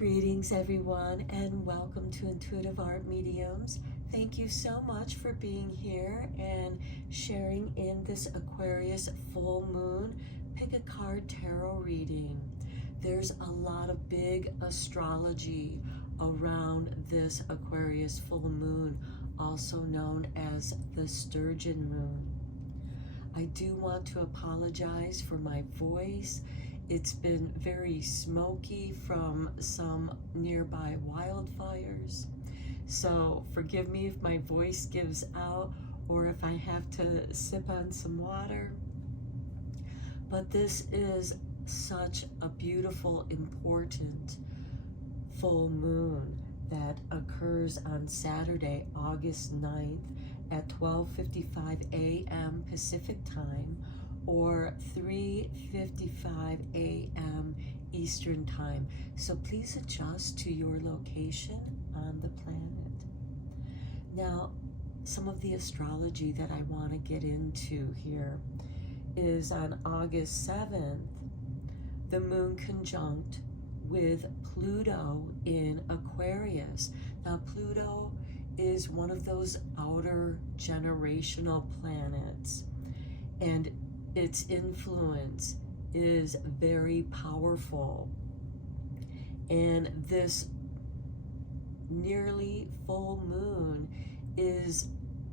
Greetings everyone, and welcome to Intuitive Art Mediums. Thank you so much for being here and sharing in this Aquarius full moon pick a card tarot reading. There's a lot of big astrology around this Aquarius full moon, also known as the Sturgeon moon. I do want to apologize for my voice. It's been very smoky from some nearby wildfires. So forgive me if my voice gives out or if I have to sip on some water. But this is such a beautiful, important full moon that occurs on Saturday, August 9th at 12:55 a.m. Pacific time, or 3:55 a.m. Eastern time. So please adjust to your location on the planet. Now, some of the astrology that I want to get into here is on August 7th, the moon conjunct with Pluto in Aquarius. Now, Pluto is one of those outer generational planets, and its influence is very powerful. And this nearly full moon is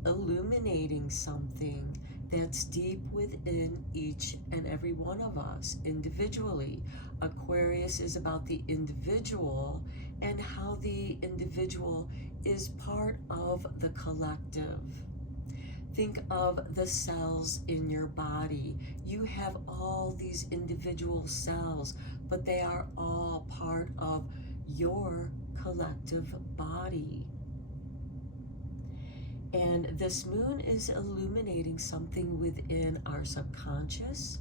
illuminating something that's deep within each and every one of us individually. Aquarius is about the individual and how the individual is part of the collective. Think of the cells in your body. You have all these individual cells, but they are all part of your collective body. And this moon is illuminating something within our subconscious,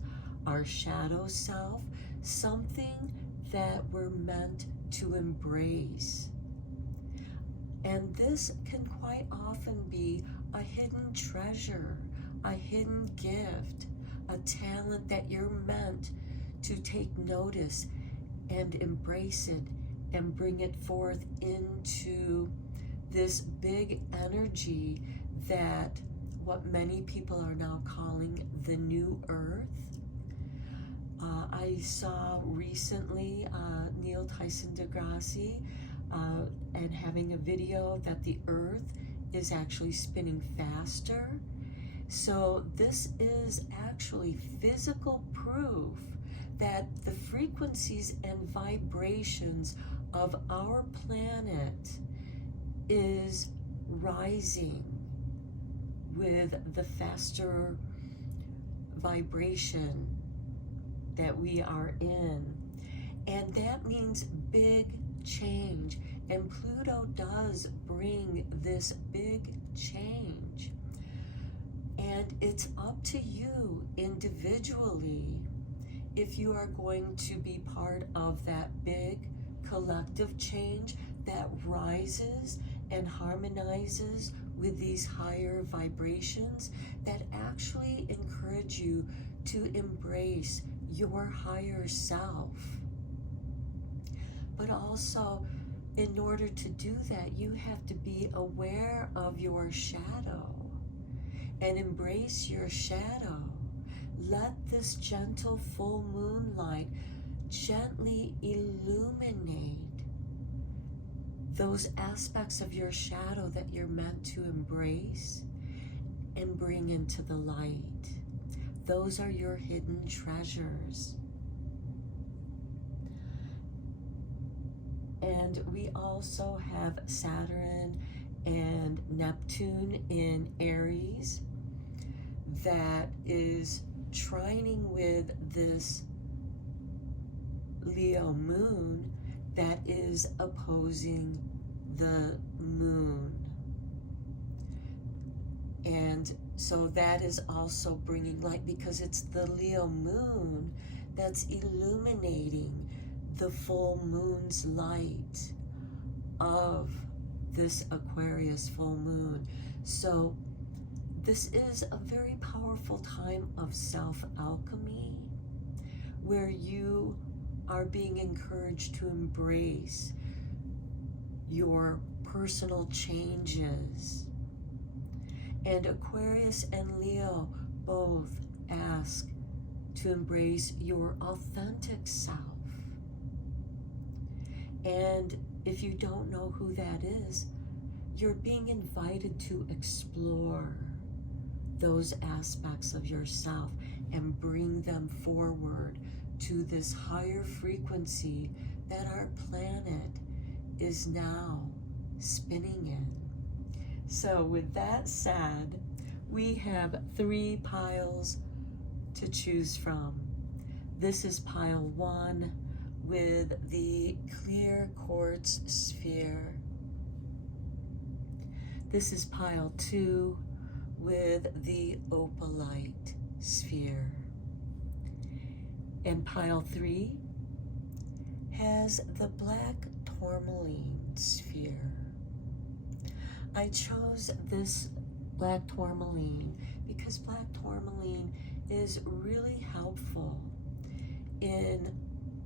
our shadow self, something that we're meant to embrace. And this can quite often be a hidden treasure, a hidden gift, a talent that you're meant to take notice and embrace it and bring it forth into this big energy that what many people are now calling the new earth. I saw recently Neil Tyson deGrasse and having a video that the earth is actually spinning faster. So this is actually physical proof that the frequencies and vibrations of our planet is rising with the faster vibration that we are in. And that means big change. And Pluto does bring this big change. And it's up to you individually if you are going to be part of that big collective change that rises and harmonizes with these higher vibrations that actually encourage you to embrace your higher self. But also, in order to do that, you have to be aware of your shadow and embrace your shadow. Let this gentle full moonlight gently illuminate those aspects of your shadow that you're meant to embrace and bring into the light. Those are your hidden treasures. And we also have Saturn and Neptune in Aries that is trining with this Leo moon that is opposing the moon. And so that is also bringing light because it's the Leo moon that's illuminating the full moon's light of this Aquarius full moon. So this is a very powerful time of self-alchemy where you are being encouraged to embrace your personal changes. And Aquarius and Leo both ask to embrace your authentic self. And if you don't know who that is, you're being invited to explore those aspects of yourself and bring them forward to this higher frequency that our planet is now spinning in. So with that said, we have 3 piles to choose from. This is pile 1 with the clear quartz sphere. This is pile 2 with the opalite sphere. And pile 3 has the black tourmaline sphere. I chose this black tourmaline because black tourmaline is really helpful in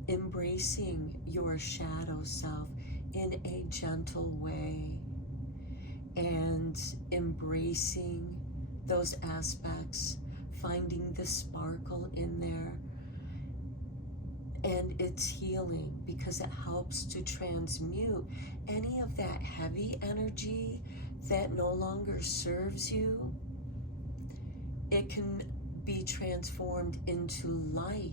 embracing your shadow self in a gentle way and embracing those aspects, finding the sparkle in there. And it's healing because it helps to transmute any of that heavy energy that no longer serves you. It can be transformed into light,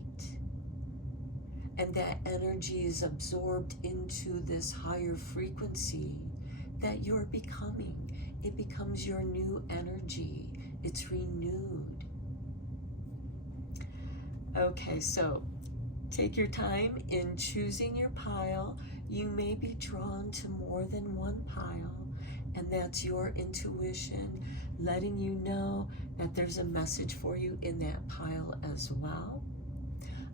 and that energy is absorbed into this higher frequency that you're becoming. It becomes your new energy. It's renewed. Okay, so take your time in choosing your pile. You may be drawn to more than one pile, and that's your intuition letting you know that there's a message for you in that pile as well.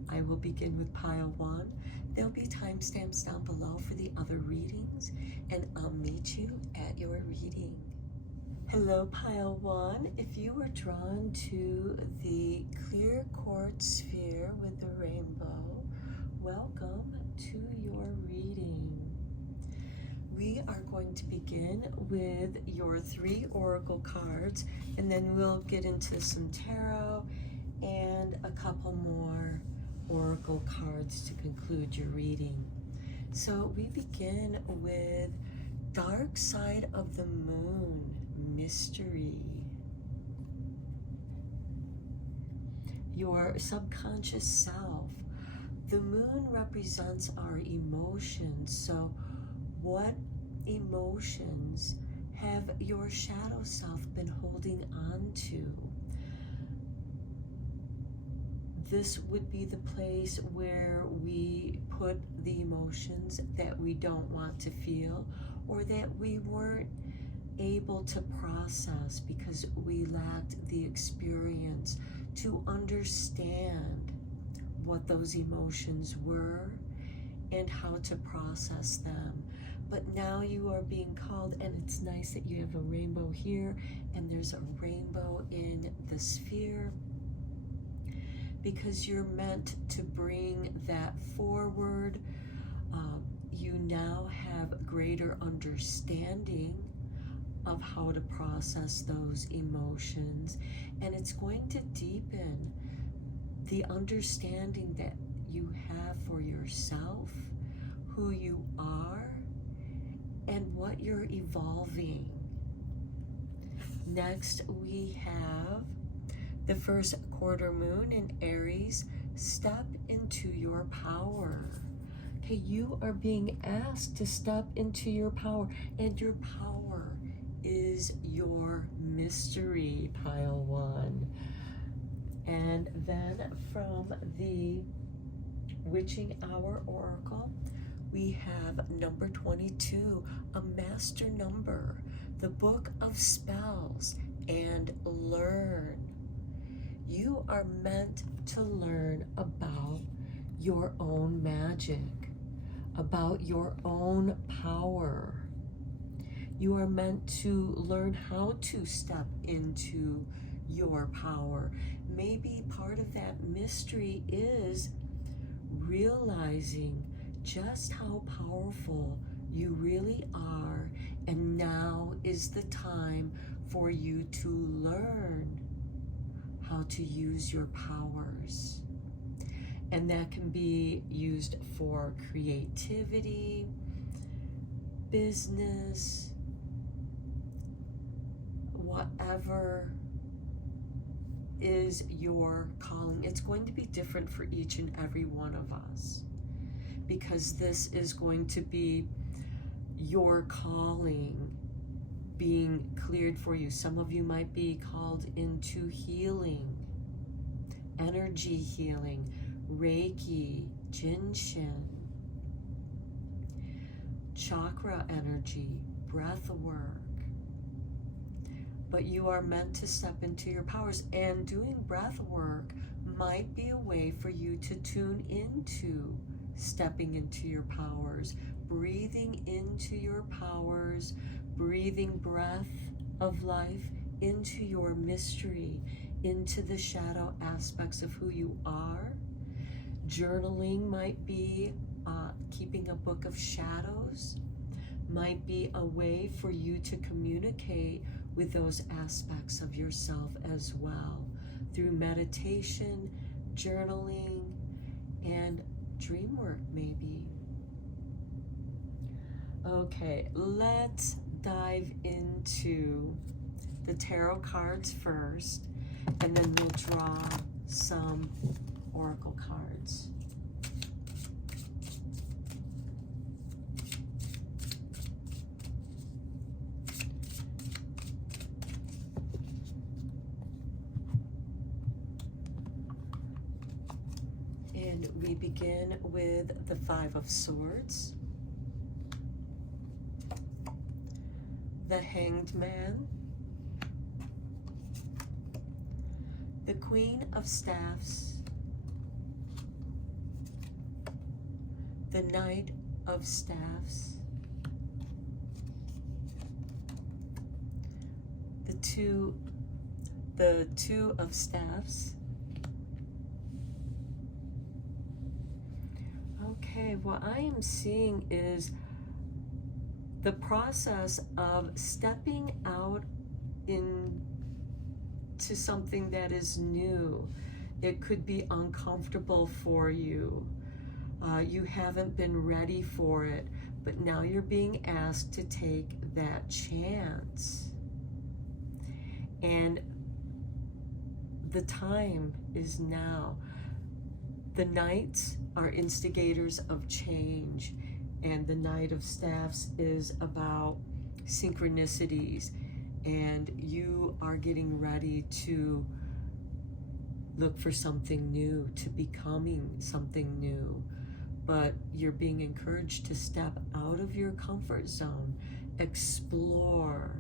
I will begin with pile 1. There'll be timestamps down below for the other readings, and I'll meet you at your reading. Hello, pile 1. If you were drawn to the clear quartz sphere with the rainbow, welcome to your reading. We are going to begin with your 3 oracle cards, and then we'll get into some tarot and a couple more oracle cards to conclude your reading. So we begin with Dark Side of the Moon, Mystery. Your subconscious self. The moon represents our emotions, so what emotions have your shadow self been holding on to? This would be the place where we put the emotions that we don't want to feel, or that we weren't able to process because we lacked the experience to understand what those emotions were and how to process them. But now you are being called, and it's nice that you have a rainbow here and there's a rainbow in the sphere, because you're meant to bring that forward. You now have greater understanding of how to process those emotions, and it's going to deepen the understanding that you have for yourself, who you are, and what you're evolving. Next, we have the first quarter moon in Aries. Step into your power. Okay, you are being asked to step into your power, and your power is your mystery, pile 1. And then from the Witching Hour Oracle, we have number 22, a master number, the book of spells, and learn. You are meant to learn about your own magic, about your own power. You are meant to learn how to step into your power. Maybe part of that mystery is realizing just how powerful you really are, and now is the time for you to learn how to use your powers. And that can be used for creativity, business, whatever is your calling. It's going to be different for each and every one of us, because this is going to be your calling being cleared for you. Some of you might be called into healing, energy healing, Reiki, Jinshin, chakra energy, breath work. But you are meant to step into your powers, and doing breath work might be a way for you to tune into stepping into your powers, breathing into your powers, breathing breath of life into your mystery, into the shadow aspects of who you are. Journaling might be keeping a book of shadows, might be a way for you to communicate with those aspects of yourself as well, through meditation, journaling, and dream work maybe. Okay, let's dive into the tarot cards first, and then we'll draw some oracle cards. And we begin with the Five of Swords, the Hanged Man, the Queen of Staffs, the Knight of Staffs, the Two of Staffs. Okay, what I am seeing is the process of stepping out into something that is new. It could be uncomfortable for you. You haven't been ready for it, but now you're being asked to take that chance. And the time is now. The Knights are instigators of change, and the Knight of Staffs is about synchronicities, and you are getting ready to look for something new, to becoming something new. But you're being encouraged to step out of your comfort zone, explore.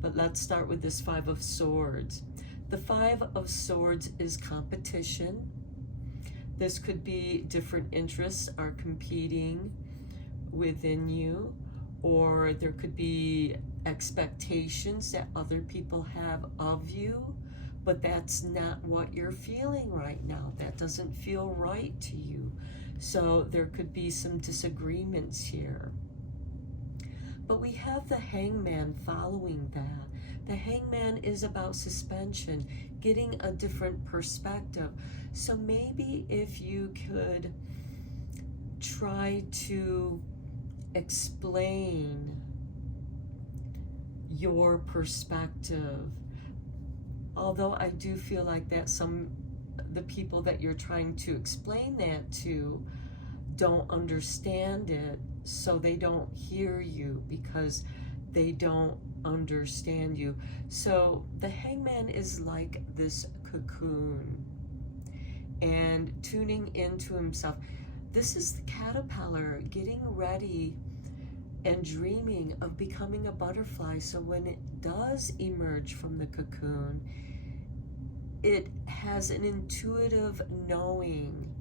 But let's start with this Five of Swords. The Five of Swords is competition. This could be different interests are competing within you, or there could be expectations that other people have of you, but that's not what you're feeling right now. That doesn't feel right to you. So there could be some disagreements here. But we have the Hangman following that. The Hangman is about suspension, getting a different perspective. So maybe if you could try to explain your perspective, although I do feel like that the people that you're trying to explain that to don't understand it, so they don't hear you because they don't understand you. So the Hangman is like this cocoon and tuning into himself. This is the caterpillar getting ready and dreaming of becoming a butterfly. So when it does emerge from the cocoon, it has an intuitive knowing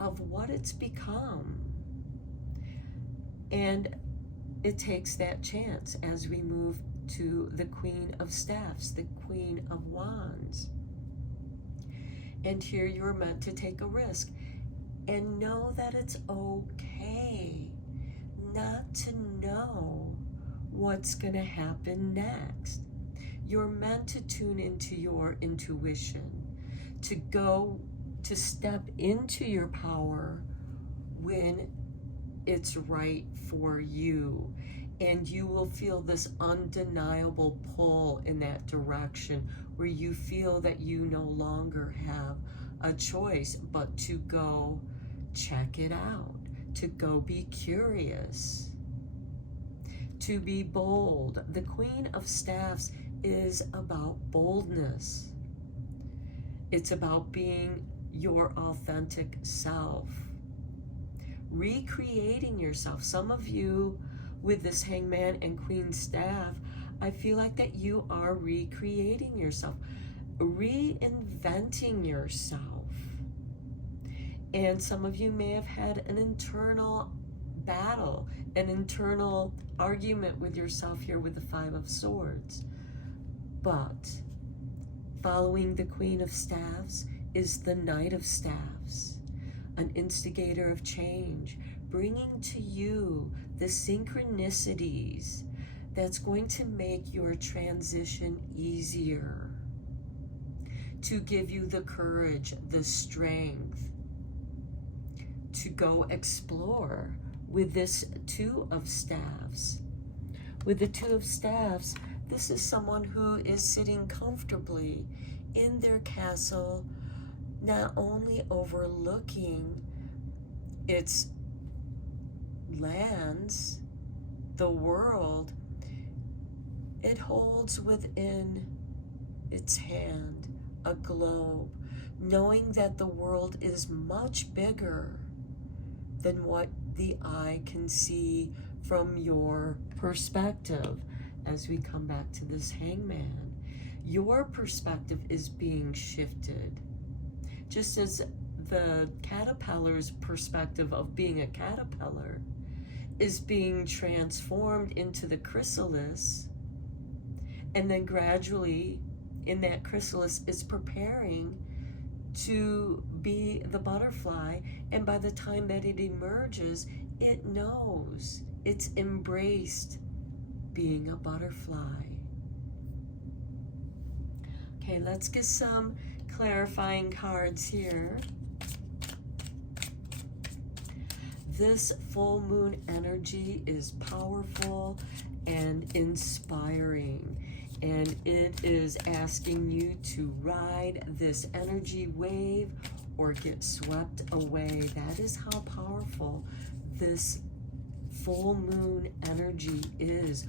of what it's become. And it takes that chance as we move to the Queen of Staffs, the Queen of Wands. And here you're meant to take a risk. and know that it's okay not to know what's going to happen next. You're meant to tune into your intuition, to step into your power when it's right for you. And you will feel this undeniable pull in that direction where you feel that you no longer have a choice but to go check it out, to go be curious, to be bold. The Queen of Staffs is about boldness. It's about being your authentic self, recreating yourself. Some of you with this Hangman and Queen Staff, I feel like that you are recreating yourself, reinventing yourself. And some of you may have had an internal battle, an internal argument with yourself here with the Five of Swords. But following the Queen of Staffs is the Knight of Staffs, an instigator of change, bringing to you the synchronicities that's going to make your transition easier, to give you the courage, the strength to go explore with this Two of Staffs. With the Two of Staffs, this is someone who is sitting comfortably in their castle, not only overlooking its lands, the world, it holds within its hand a globe, knowing that the world is much bigger than what the eye can see from your perspective. As we come back to this Hangman, your perspective is being shifted. Just as the caterpillar's perspective of being a caterpillar is being transformed into the chrysalis, and then gradually in that chrysalis is preparing to be the butterfly, and by the time that it emerges, it knows it's embraced being a butterfly. Okay, let's get some clarifying cards here. This full moon energy is powerful and inspiring, and it is asking you to ride this energy wave or get swept away. That is how powerful this full moon energy is,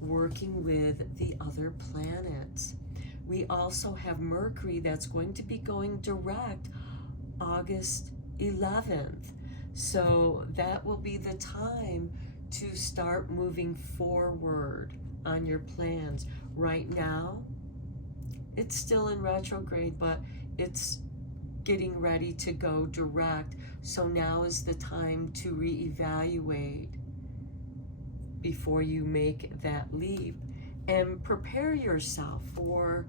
working with the other planets. We also have Mercury that's going to be going direct August 11th. So that will be the time to start moving forward on your plans. Right now, it's still in retrograde, but it's getting ready to go direct. So now is the time to reevaluate before you make that leap, and prepare yourself for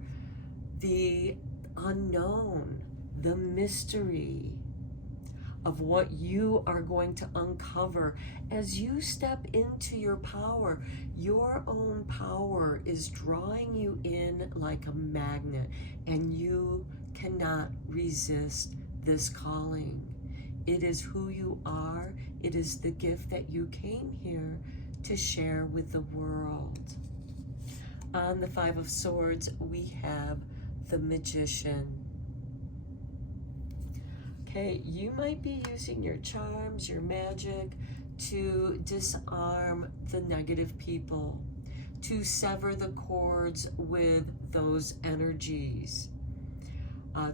the unknown, the mystery of what you are going to uncover as you step into your power. Your own power is drawing you in like a magnet, and you cannot resist this calling. It is who you are. It is the gift that you came here to share with the world. On the Five of Swords, we have the Magician. Okay, you might be using your charms, your magic, to disarm the negative people, to sever the cords with those energies,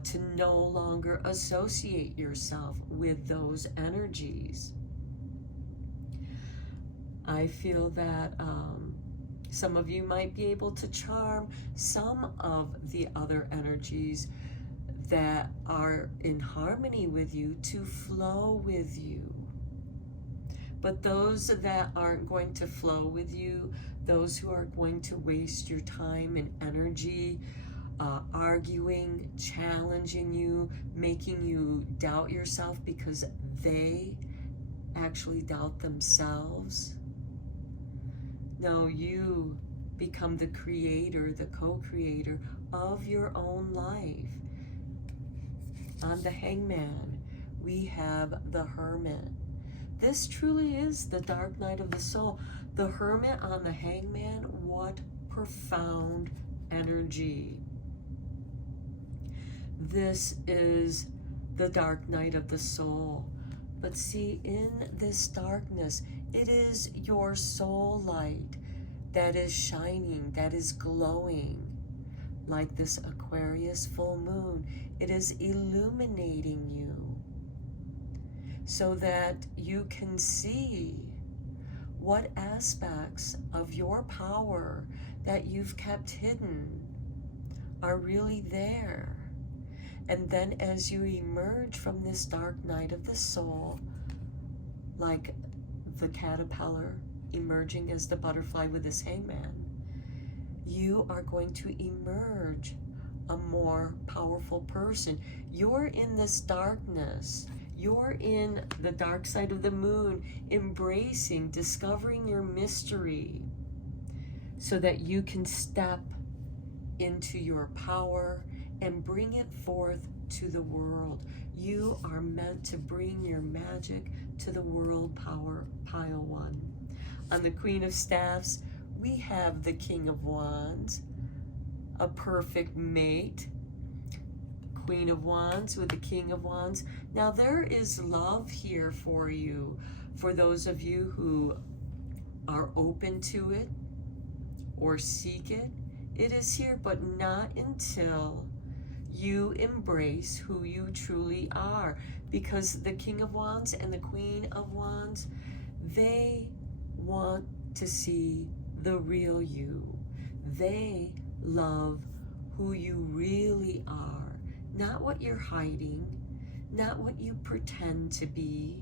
to no longer associate yourself with those energies. I feel that some of you might be able to charm some of the other energies that are in harmony with you to flow with you. But those that aren't going to flow with you, those who are going to waste your time and energy, arguing, challenging you, making you doubt yourself because they actually doubt themselves. No, you become the creator, the co-creator of your own life. On the Hangman, we have the Hermit. This truly is the dark night of the soul. The Hermit on the Hangman, what profound energy. This is the dark night of the soul. But see, in this darkness, it is your soul light that is shining, that is glowing. Like this Aquarius full moon, it is illuminating you so that you can see what aspects of your power that you've kept hidden are really there. And then as you emerge from this dark night of the soul, like the caterpillar emerging as the butterfly with his hangman, you are going to emerge a more powerful person. You're in this darkness. You're in the dark side of the moon, embracing, discovering your mystery so that you can step into your power and bring it forth to the world. You are meant to bring your magic to the world power pile one. On the Queen of Staffs, we have the King of Wands, a perfect mate. Queen of Wands with the King of Wands. Now there is love here for you, for those of you who are open to it or seek it. It is here, but not until you embrace who you truly are. Because the King of Wands and the Queen of Wands, they want to see the real you. They love who you really are, not what you're hiding, not what you pretend to be.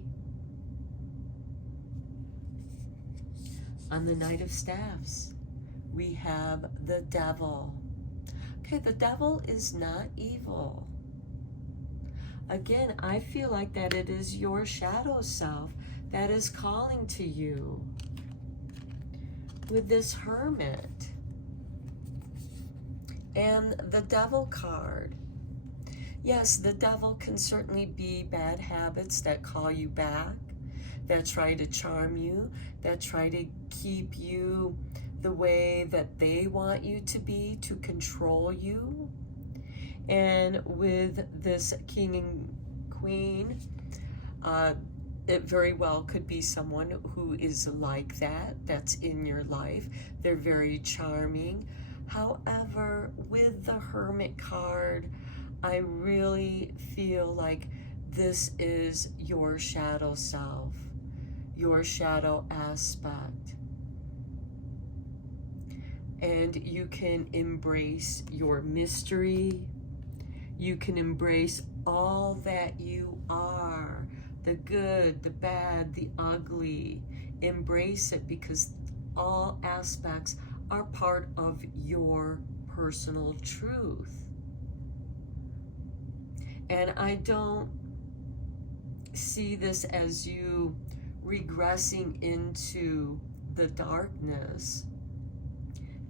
On the Knight of Staffs, we have the Devil. Okay, the Devil is not evil. Again, I feel like that it is your shadow self that is calling to you with this Hermit and the Devil card. Yes, the Devil can certainly be bad habits that call you back, that try to charm you, that try to keep you the way that they want you to be, to control you. And with this King and Queen, it very well could be someone who is like that, that's in your life. They're very charming. However, with the Hermit card, I really feel like this is your shadow self, your shadow aspect. And you can embrace your mystery. You can embrace all that you are, the good, the bad, the ugly. Embrace it, because all aspects are part of your personal truth. And I don't see this as you regressing into the darkness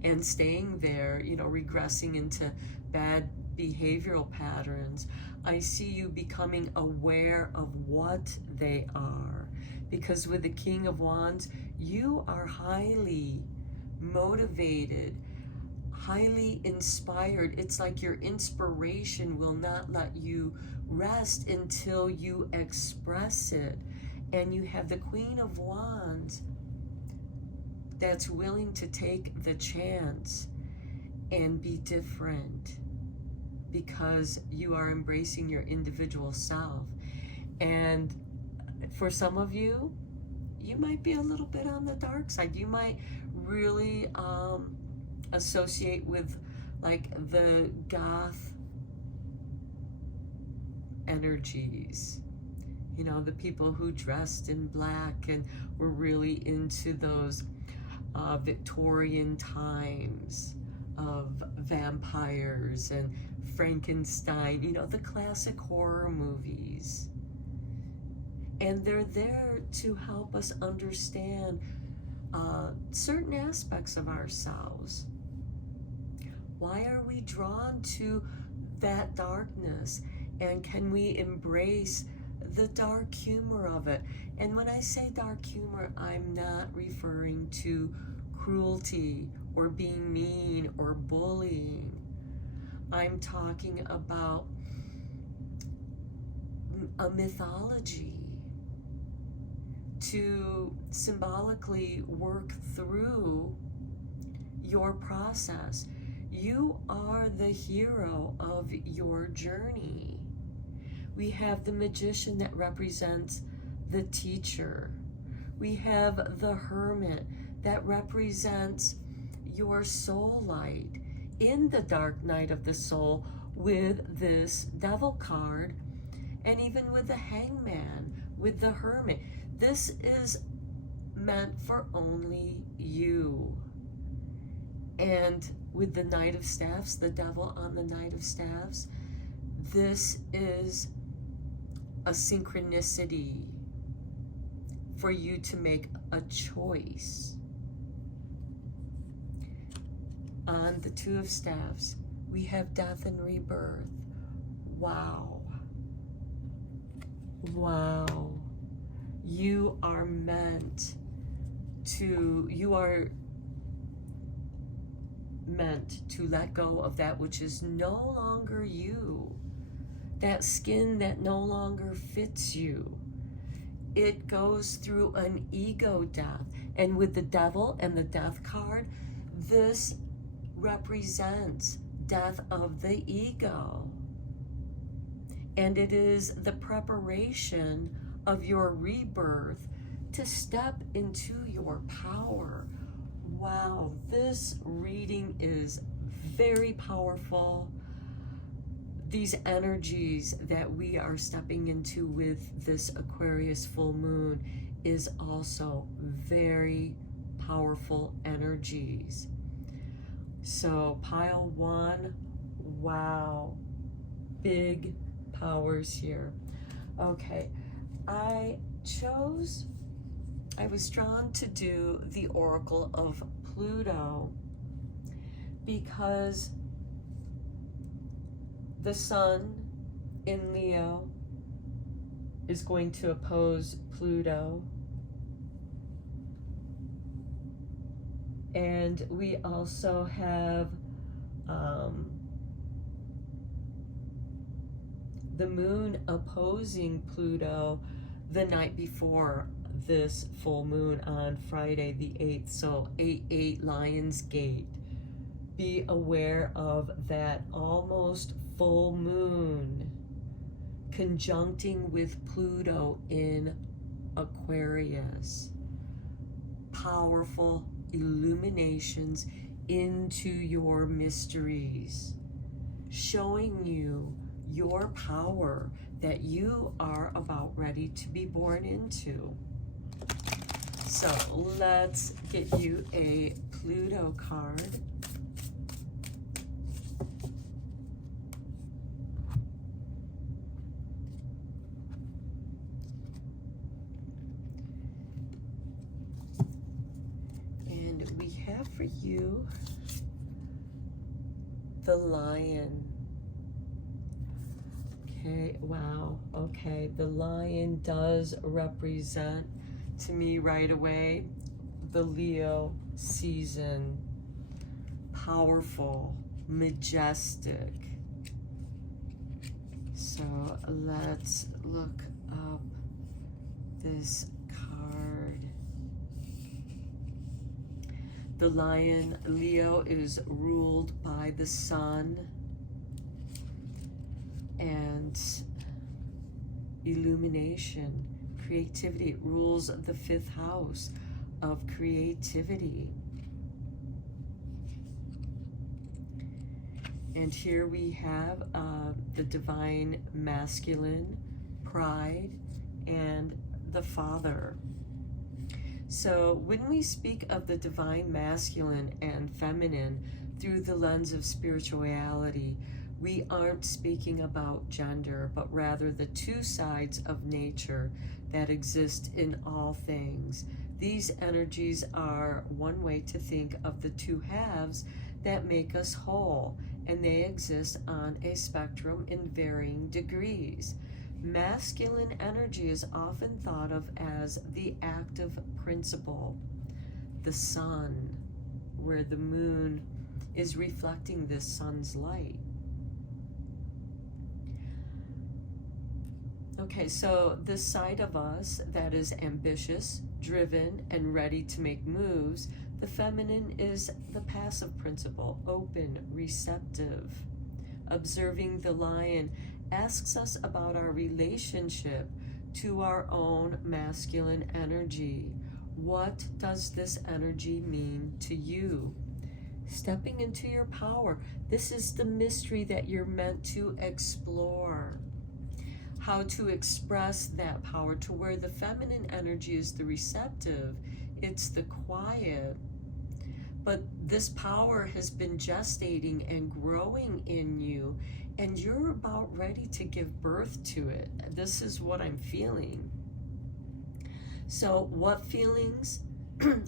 and staying there, you know, regressing into bad behavioral patterns. I see you becoming aware of what they are. Because with the King of Wands, you are highly motivated, highly inspired. It's like your inspiration will not let you rest until you express it. And you have the Queen of Wands that's willing to take the chance and be different, because you are embracing your individual self. And for some of you, you might be a little bit on the dark side. You might really associate with like the goth energies. You know, the people who dressed in black and were really into those Victorian times. of vampires and Frankenstein, you know, the classic horror movies. And they're there to help us understand certain aspects of ourselves. Why are we drawn to that darkness? And can we embrace the dark humor of it? And when I say dark humor, I'm not referring to cruelty or being mean or bullying. I'm talking about a mythology to symbolically work through your process. You are the hero of your journey. We have the magician that represents the teacher. We have the hermit that represents your soul light in the dark night of the soul with this devil card, and even with the hangman, with the hermit. This is meant for only you. And with the Knight of Staffs, the devil on the Knight of Staffs, this is a synchronicity for you to make a choice. On the Two of Staffs, we have death and rebirth. Wow. Wow. You are meant to let go of that which is no longer you, that skin that no longer fits you. It goes through an ego death. And with the devil and the death card, this represents death of the ego. And it is the preparation of your rebirth to step into your power. Wow, this reading is very powerful. These energies that we are stepping into with this Aquarius full moon is also very powerful energies. So pile one, wow, big powers here. Okay, I was drawn to do the Oracle of Pluto because the Sun in Leo is going to oppose Pluto. And we also have the moon opposing Pluto the night before this full moon on Friday the 8th. So 8/8 Lion's Gate. Be aware of that almost full moon conjuncting with Pluto in Aquarius. Powerful illuminations into your mysteries, showing you your power that you are about ready to be born into. So let's get you a Pluto card. And we have for you the Lion. Okay, wow, okay, the Lion does represent to me right away the Leo season. Powerful, majestic. So let's look up this card. The Lion, Leo, is ruled by the Sun and illumination, creativity. It rules the 5th house of creativity. And here we have the divine masculine, pride, and the Father. So when we speak of the divine masculine and feminine through the lens of spirituality. We aren't speaking about gender, but rather the two sides of nature that exist in all things. These energies are one way to think of the two halves that make us whole, and they exist on a spectrum in varying degrees. Masculine energy is often thought of as the active principle, the sun, where the moon is reflecting this sun's light. Okay, so this side of us that is ambitious, driven, and ready to make moves, the feminine is the passive principle, open, receptive. Observing the lion asks us about our relationship to our own masculine energy. What does this energy mean to you? Stepping into your power. This is the mystery that you're meant to explore. How to express that power to where the feminine energy is the receptive, it's the quiet. But this power has been gestating and growing in you, and you're about ready to give birth to it. This is what I'm feeling. So what feelings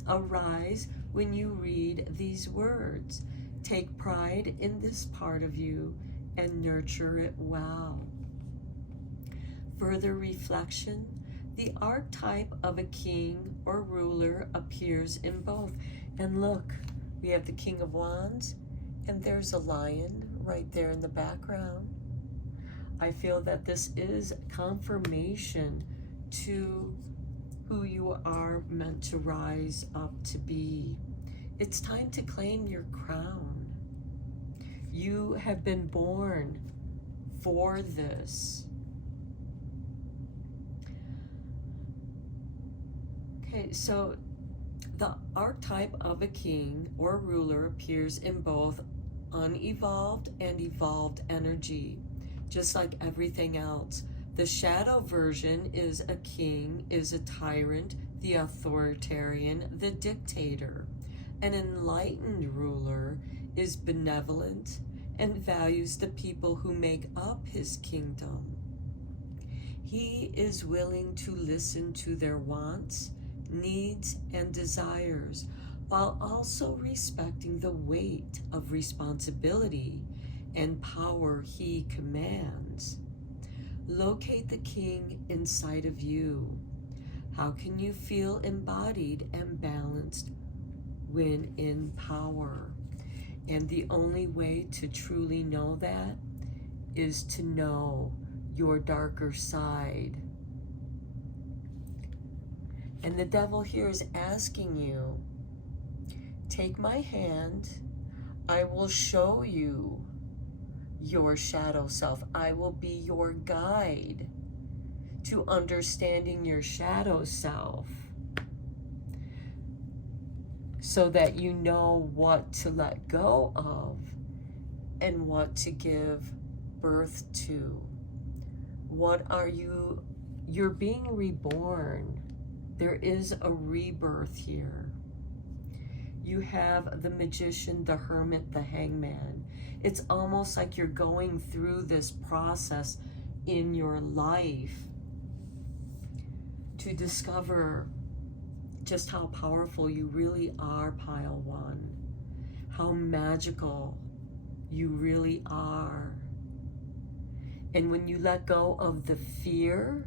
arise when you read these words? Take pride in this part of you and nurture it well. Further reflection, the archetype of a king or ruler appears in both. And look, we have the King of Wands, and there's a lion right there in the background. I feel that this is confirmation to who you are meant to rise up to be. It's time to claim your crown. You have been born for this. Okay, so the archetype of a king or ruler appears in both unevolved and evolved energy, just like everything else. The shadow version is a king, is a tyrant, the authoritarian, the dictator. An enlightened ruler is benevolent and values the people who make up his kingdom. He is willing to listen to their wants, needs, and desires, while also respecting the weight of responsibility and power he commands. Locate the king inside of you. How can you feel embodied and balanced when in power? And the only way to truly know that is to know your darker side. And the devil here is asking you, take my hand, I will show you your shadow self. I will be your guide to understanding your shadow self so that you know what to let go of and what to give birth to. What are you? You're being reborn. There is a rebirth here. You have the magician, the hermit, the hangman. It's almost like you're going through this process in your life to discover just how powerful you really are, Pile One. How magical you really are. And when you let go of the fear,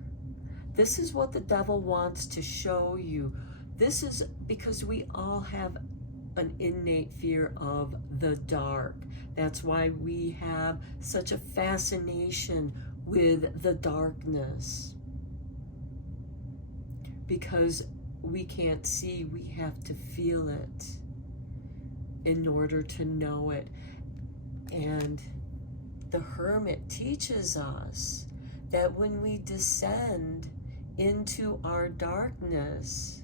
this is what the devil wants to show you. This is because we all have an innate fear of the dark. That's why we have such a fascination with the darkness. Because we can't see, we have to feel it in order to know it. And the hermit teaches us that when we descend into our darkness,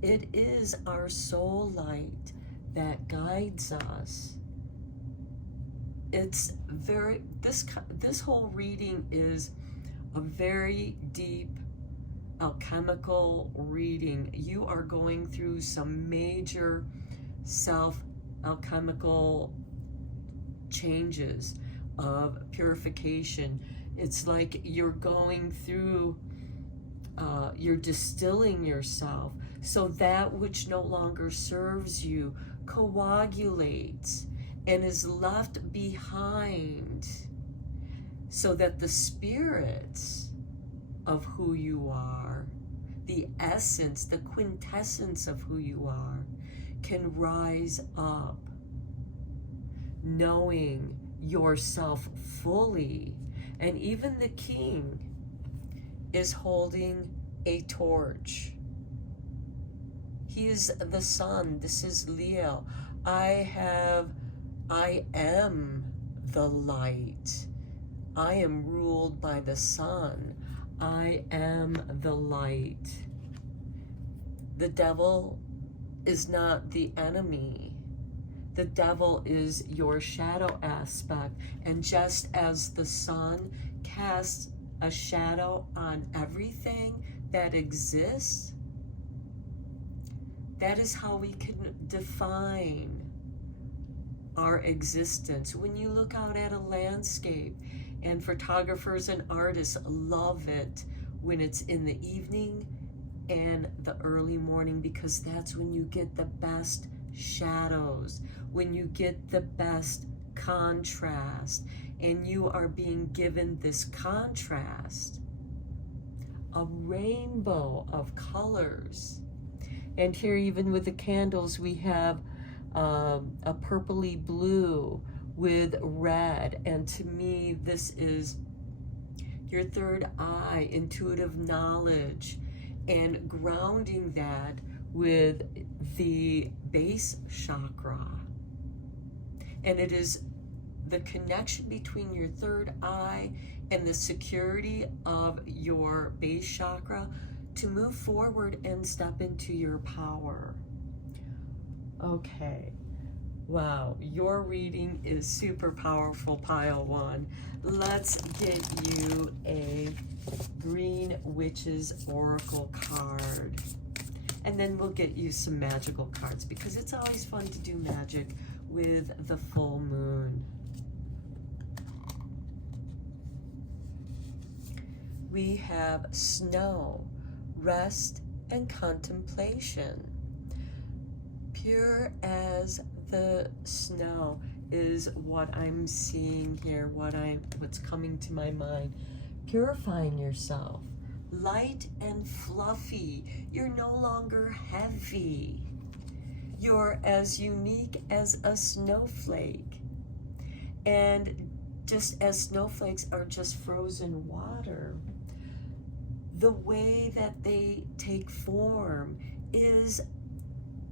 it is our soul light that guides us. It's very, this whole reading is a very deep alchemical reading. You are going through some major self-alchemical changes, of purification. It's like you're going through, you're distilling yourself, so that which no longer serves you coagulates and is left behind, so that the spirits of who you are, the essence, the quintessence of who you are, can rise up, knowing yourself fully. And even the king is holding a torch. He is the sun. This is Leo. I am the light. I am ruled by the sun. I am the light. The devil is not the enemy. The devil is your shadow aspect. And just as the sun casts a shadow on everything that exists, that is how we can define our existence. When you look out at a landscape, and photographers and artists love it when it's in the evening and the early morning, because that's when you get the best shadows, when you get the best contrast, and you are being given this contrast, a rainbow of colors. And here, even with the candles, we have a purpley blue with red. And to me, this is your third eye, intuitive knowledge, and grounding that with the base chakra. And it is the connection between your third eye and the security of your base chakra to move forward and step into your power. Okay. Wow, your reading is super powerful, pile one. Let's get you a Green Witch's Oracle card. And then we'll get you some magical cards, because it's always fun to do magic with the full moon. We have snow, rest, and contemplation. Pure as the snow is what I'm seeing here, what's coming to my mind. Purifying yourself, light and fluffy. You're no longer heavy. You're as unique as a snowflake. And just as snowflakes are just frozen water, the way that they take form is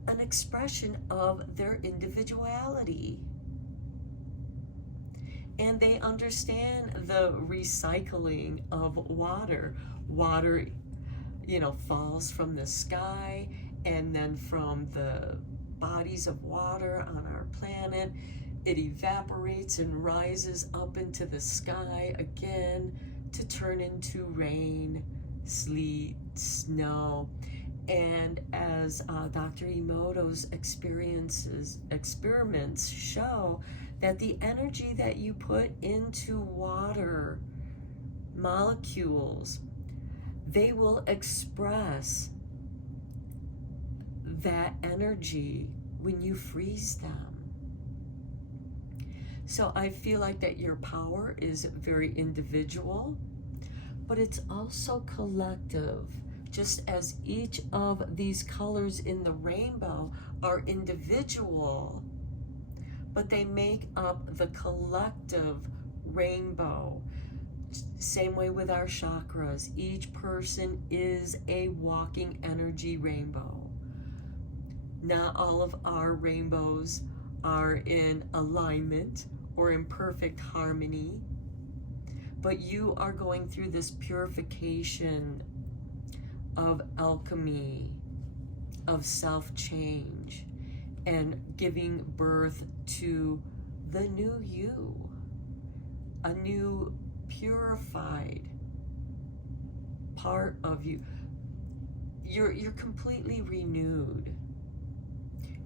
an expression of their individuality. And they understand the recycling of water. Water, falls from the sky, and then from the bodies of water on our planet, it evaporates and rises up into the sky again to turn into rain, sleet, snow. And as Dr. Emoto's experiments show, that the energy that you put into water molecules, they will express that energy when you freeze them. So I feel like that your power is very individual, but it's also collective. Just as each of these colors in the rainbow are individual, but they make up the collective rainbow. Same way with our chakras. Each person is a walking energy rainbow. Not all of our rainbows are in alignment or in perfect harmony, but you are going through this purification of alchemy, of self-change, and giving birth to the new you, a new purified part of you. You're completely renewed.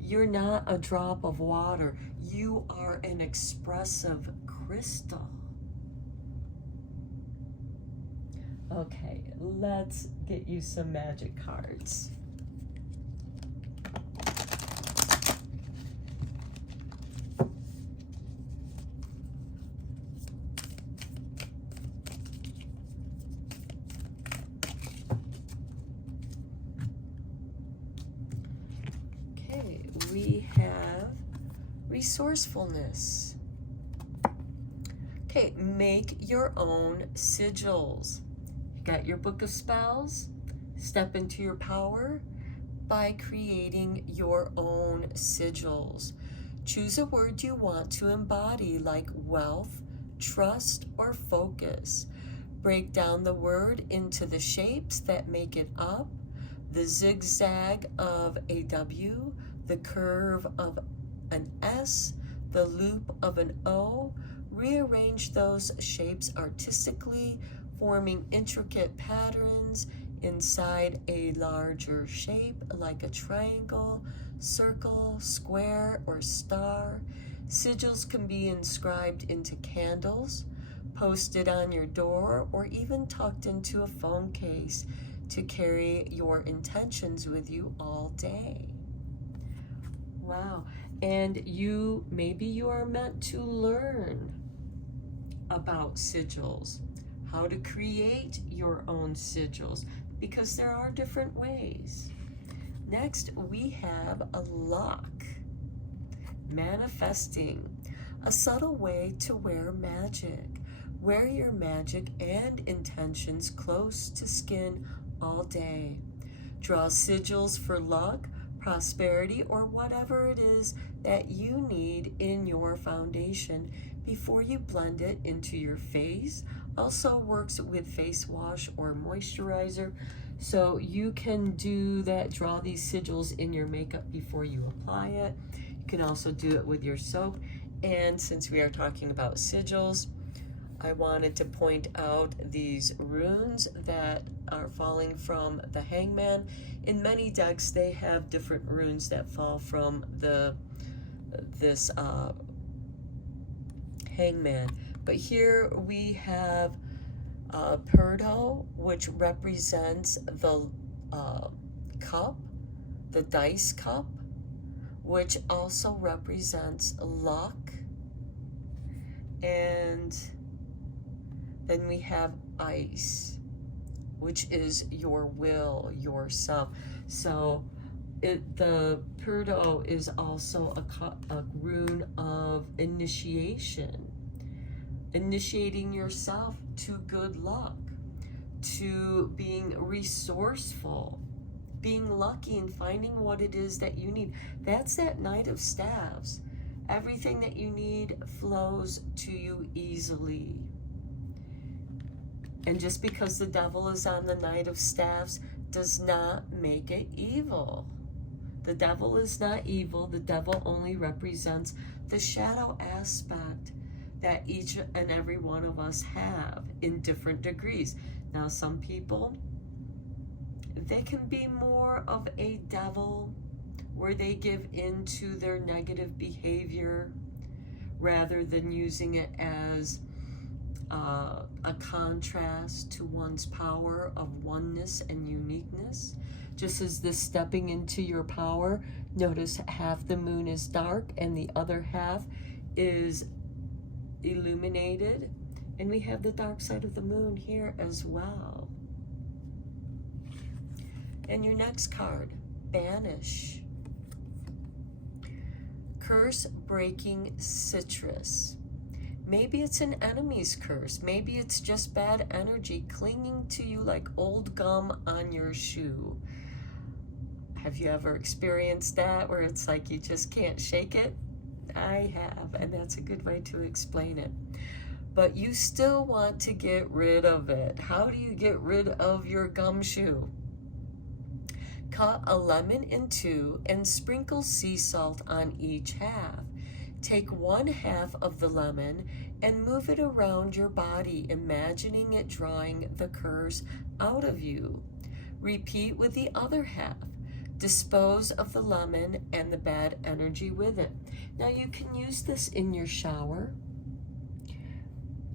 You're not a drop of water. You are an expressive crystal. Okay, let's get you some magic cards. Okay, we have resourcefulness. Okay, make your own sigils. You got your book of spells? Step into your power by creating your own sigils. Choose a word you want to embody, like wealth, trust, or focus. Break down the word into the shapes that make it up, the zigzag of a W, the curve of an S, the loop of an O. Rearrange those shapes artistically, forming intricate patterns inside a larger shape like a triangle, circle, square, or star. Sigils can be inscribed into candles, posted on your door, or even tucked into a phone case to carry your intentions with you all day. Wow. And maybe you are meant to learn about sigils, how to create your own sigils, because there are different ways. Next, we have a lock. Manifesting, a subtle way to wear magic. Wear your magic and intentions close to skin all day. Draw sigils for luck, prosperity, or whatever it is that you need in your foundation before you blend it into your face. Also works with face wash or moisturizer, so you can do that, draw these sigils in your makeup before you apply it. You can also do it with your soap. And since we are talking about sigils, I wanted to point out these runes that are falling from the Hangman. In many decks, they have different runes that fall from this Hangman. But here we have Purdo, which represents the cup, the dice cup, which also represents luck. And then we have ice, which is your will, yourself. So the Purdo is also a rune of initiation, initiating yourself to good luck, to being resourceful, being lucky and finding what it is that you need. That's that Knight of Staves. Everything that you need flows to you easily. And just because the devil is on the Knight of Staves does not make it evil. The devil is not evil. The devil only represents the shadow aspect that each and every one of us have in different degrees. Now, some people, they can be more of a devil where they give into their negative behavior rather than using it as a contrast to one's power of oneness and uniqueness. Just as this stepping into your power, notice half the moon is dark and the other half is illuminated. And we have the dark side of the moon here as well. And your next card, Banish. Curse breaking citrus. Maybe it's an enemy's curse. Maybe it's just bad energy clinging to you like old gum on your shoe. Have you ever experienced that where it's like you just can't shake it? I have, and that's a good way to explain it. But you still want to get rid of it. How do you get rid of your gumshoe? Cut a lemon in two and sprinkle sea salt on each half. Take one half of the lemon and move it around your body, imagining it drawing the curse out of you. Repeat with the other half. Dispose of the lemon and the bad energy with it. Now you can use this in your shower.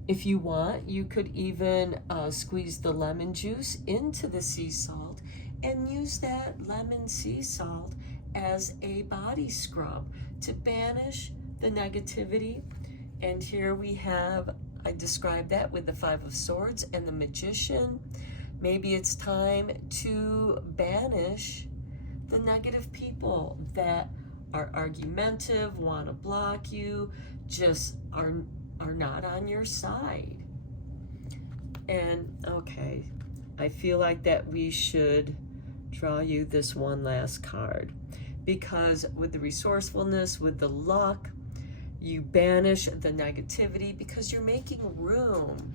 If you want, you could even squeeze the lemon juice into the sea salt and use that lemon sea salt as a body scrub to banish the negativity. And here we have, I described that with the Five of Swords and the Magician. Maybe it's time to banish the negative people that are argumentative, want to block you, just are not on your side. And okay, I feel like that we should draw you this one last card, because with the resourcefulness, with the luck, you banish the negativity because you're making room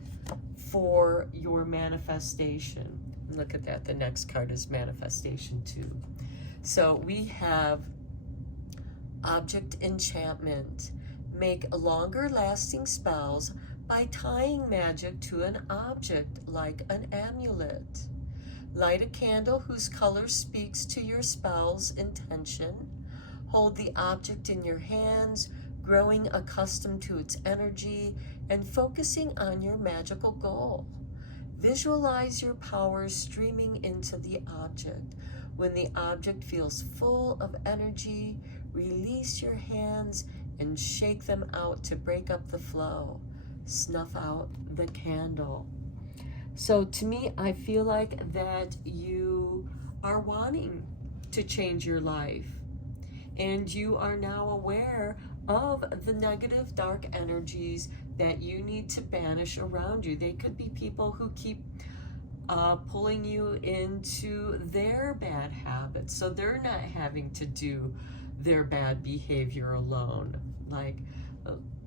for your manifestation. Look at that, the next card is manifestation too. So we have object enchantment. Make longer lasting spells by tying magic to an object like an amulet. Light a candle whose color speaks to your spell's intention. Hold the object in your hands, growing accustomed to its energy and focusing on your magical goal. Visualize your powers streaming into the object. When the object feels full of energy, release your hands and shake them out to break up the flow. Snuff out the candle. So to me, I feel like that you are wanting to change your life, and you are now aware of the negative dark energies that you need to banish around you. They could be people who keep pulling you into their bad habits, so they're not having to do their bad behavior alone. Like,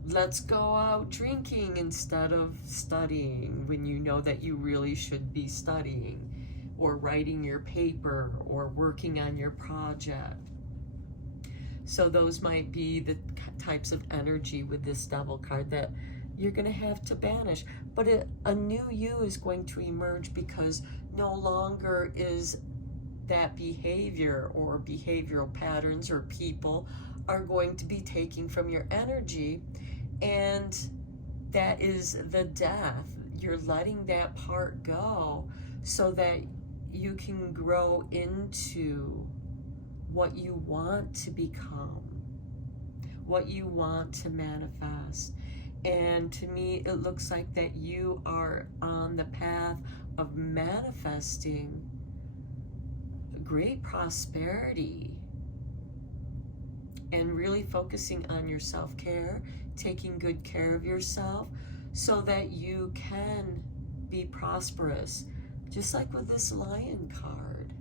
let's go out drinking instead of studying when you know that you really should be studying, or writing your paper, or working on your project. So those might be the types of energy with this Devil card that you're going to have to banish. But a new you is going to emerge, because no longer is that behavior or behavioral patterns or people are going to be taking from your energy. And that is the death. You're letting that part go so that you can grow into what you want to become, what you want to manifest. And to me, it looks like that you are on the path of manifesting great prosperity, and really focusing on your self-care, taking good care of yourself so that you can be prosperous. Just like with this Lion card.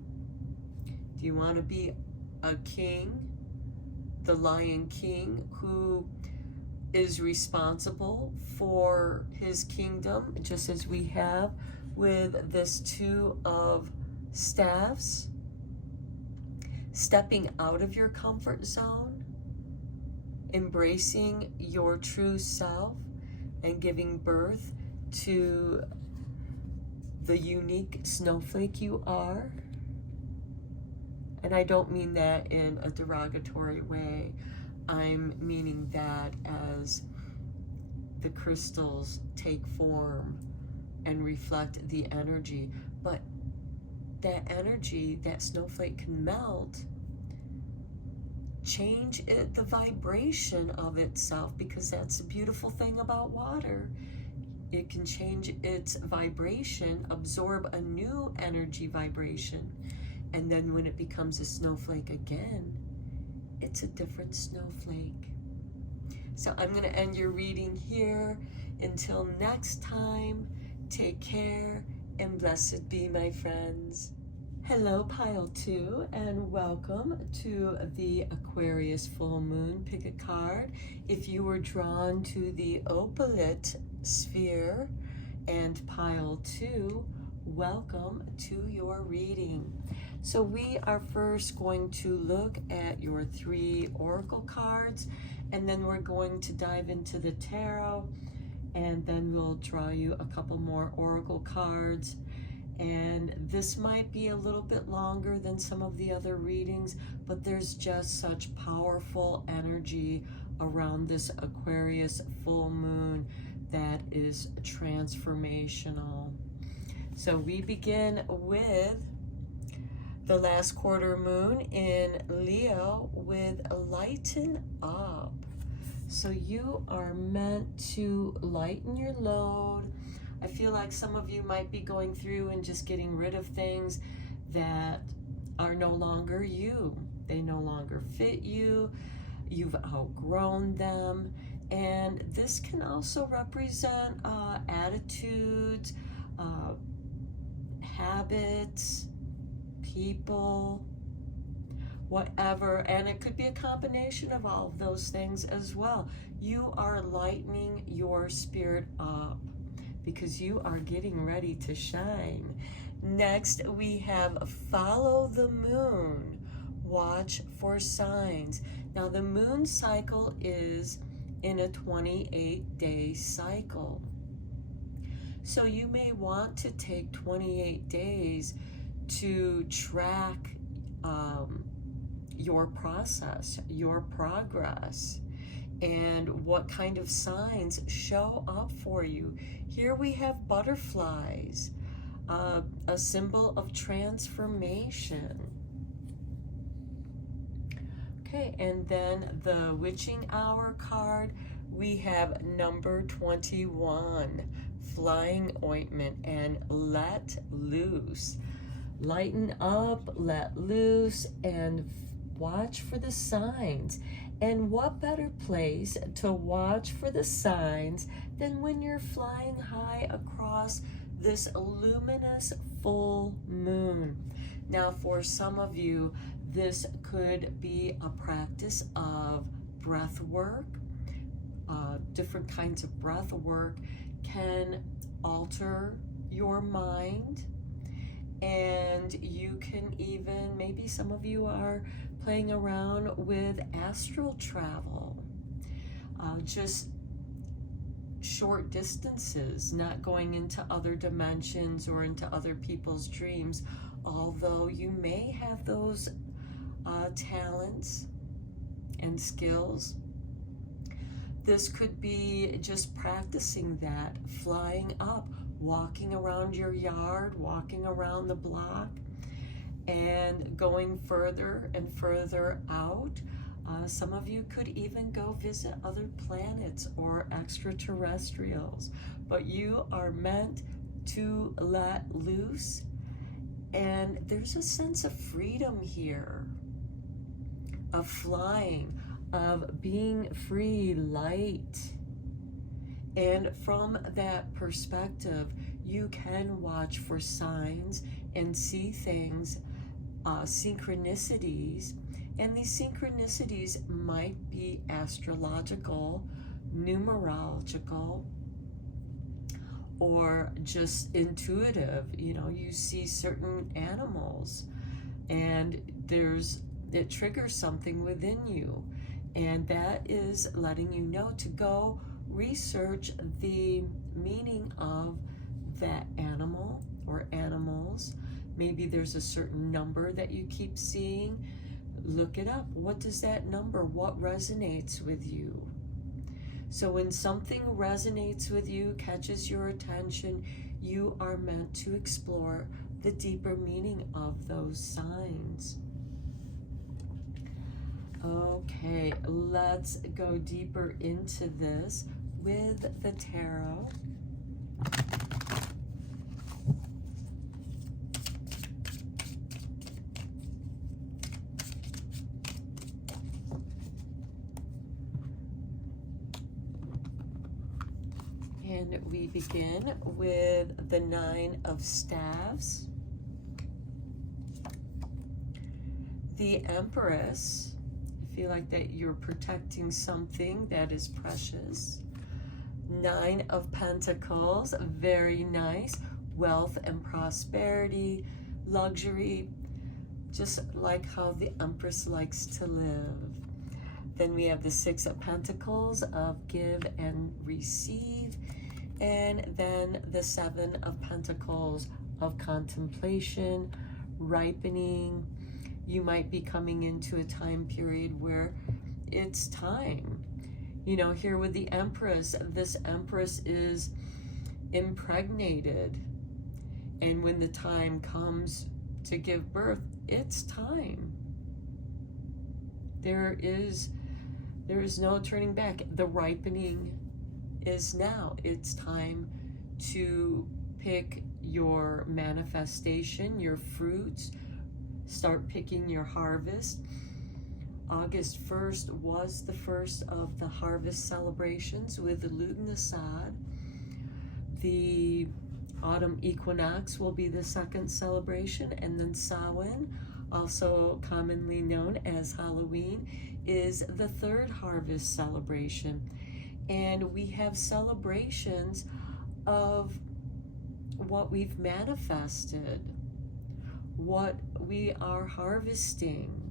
Do you want to be a king, the Lion King, who is responsible for his kingdom, just as we have with this Two of Staffs? Stepping out of your comfort zone, embracing your true self, and giving birth to the unique snowflake you are. And I don't mean that in a derogatory way. I'm meaning that as the crystals take form and reflect the energy. But that energy, that snowflake can melt, change the vibration of itself, because that's the beautiful thing about water. It can change its vibration, absorb a new energy vibration, and then when it becomes a snowflake again, it's a different snowflake. So I'm going to end your reading here. Until next time, take care and blessed be, my friends. Hello, Pile 2, and welcome to the Aquarius full moon. Pick a card. If you were drawn to the Opalite sphere and Pile 2, welcome to your reading. So we are first going to look at your 3 oracle cards, and then we're going to dive into the tarot, and then we'll draw you a couple more oracle cards. And this might be a little bit longer than some of the other readings, but there's just such powerful energy around this Aquarius full moon that is transformational. So we begin with the last quarter moon in Leo with lighten up. So you are meant to lighten your load. I feel like some of you might be going through and just getting rid of things that are no longer you. They no longer fit you. You've outgrown them. And this can also represent attitudes, habits, people, whatever. And it could be a combination of all of those things as well. You are lightening your spirit up because you are getting ready to shine. Next, we have follow the moon. Watch for signs. Now, the moon cycle is in a 28-day cycle. So you may want to take 28 days to track your process, your progress, and what kind of signs show up for you. Here we have butterflies, a symbol of transformation. Okay, and then the witching hour card, we have number 21, flying ointment, and let loose. Lighten up, let loose, and watch for the signs. And what better place to watch for the signs than when you're flying high across this luminous full moon? Now, for some of you, this could be a practice of breath work. Different kinds of breath work can alter your mind. And you can even, maybe some of you are playing around with astral travel. Just short distances, not going into other dimensions or into other people's dreams, although you may have those talents and skills. This could be just practicing that, flying up, walking around your yard, walking around the block, and going further and further out. Some of you could even go visit other planets or extraterrestrials, but you are meant to let loose, and there's a sense of freedom here, of flying, of being free, light. And from that perspective, you can watch for signs and see things, synchronicities. And these synchronicities might be astrological, numerological, or just intuitive. You know, you see certain animals and it triggers something within you. And that is letting you know to go research the meaning of that animal or animals. Maybe there's a certain number that you keep seeing. Look it up. What does that number, what resonates with you? So when something resonates with you, catches your attention, you are meant to explore the deeper meaning of those signs. Okay, let's go deeper into this with the tarot. And we begin with the Nine of Staves, the Empress. I feel like that you're protecting something that is precious. Nine of Pentacles, very nice. Wealth and prosperity, luxury, just like how the Empress likes to live. Then we have the Six of Pentacles, of give and receive. And then the Seven of Pentacles, of contemplation, ripening. You might be coming into a time period where it's time. You know, here with the Empress, this Empress is impregnated. And when the time comes to give birth, it's time. There is no turning back. The ripening is now. It's time to pick your manifestation, your fruits, start picking your harvest. August 1st was the first of the harvest celebrations with the Lughnasadh. The autumn equinox will be the second celebration, and then Samhain, also commonly known as Halloween, is the third harvest celebration. And we have celebrations of what we've manifested, what we are harvesting.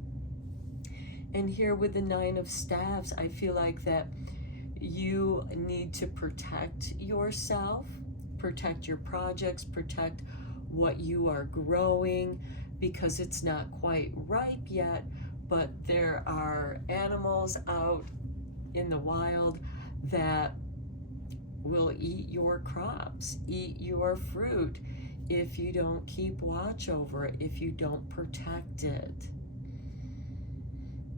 And here with the Nine of Staves, I feel like that you need to protect yourself, protect your projects, protect what you are growing, because it's not quite ripe yet, but there are animals out in the wild that will eat your crops, eat your fruit, if you don't keep watch over it, if you don't protect it.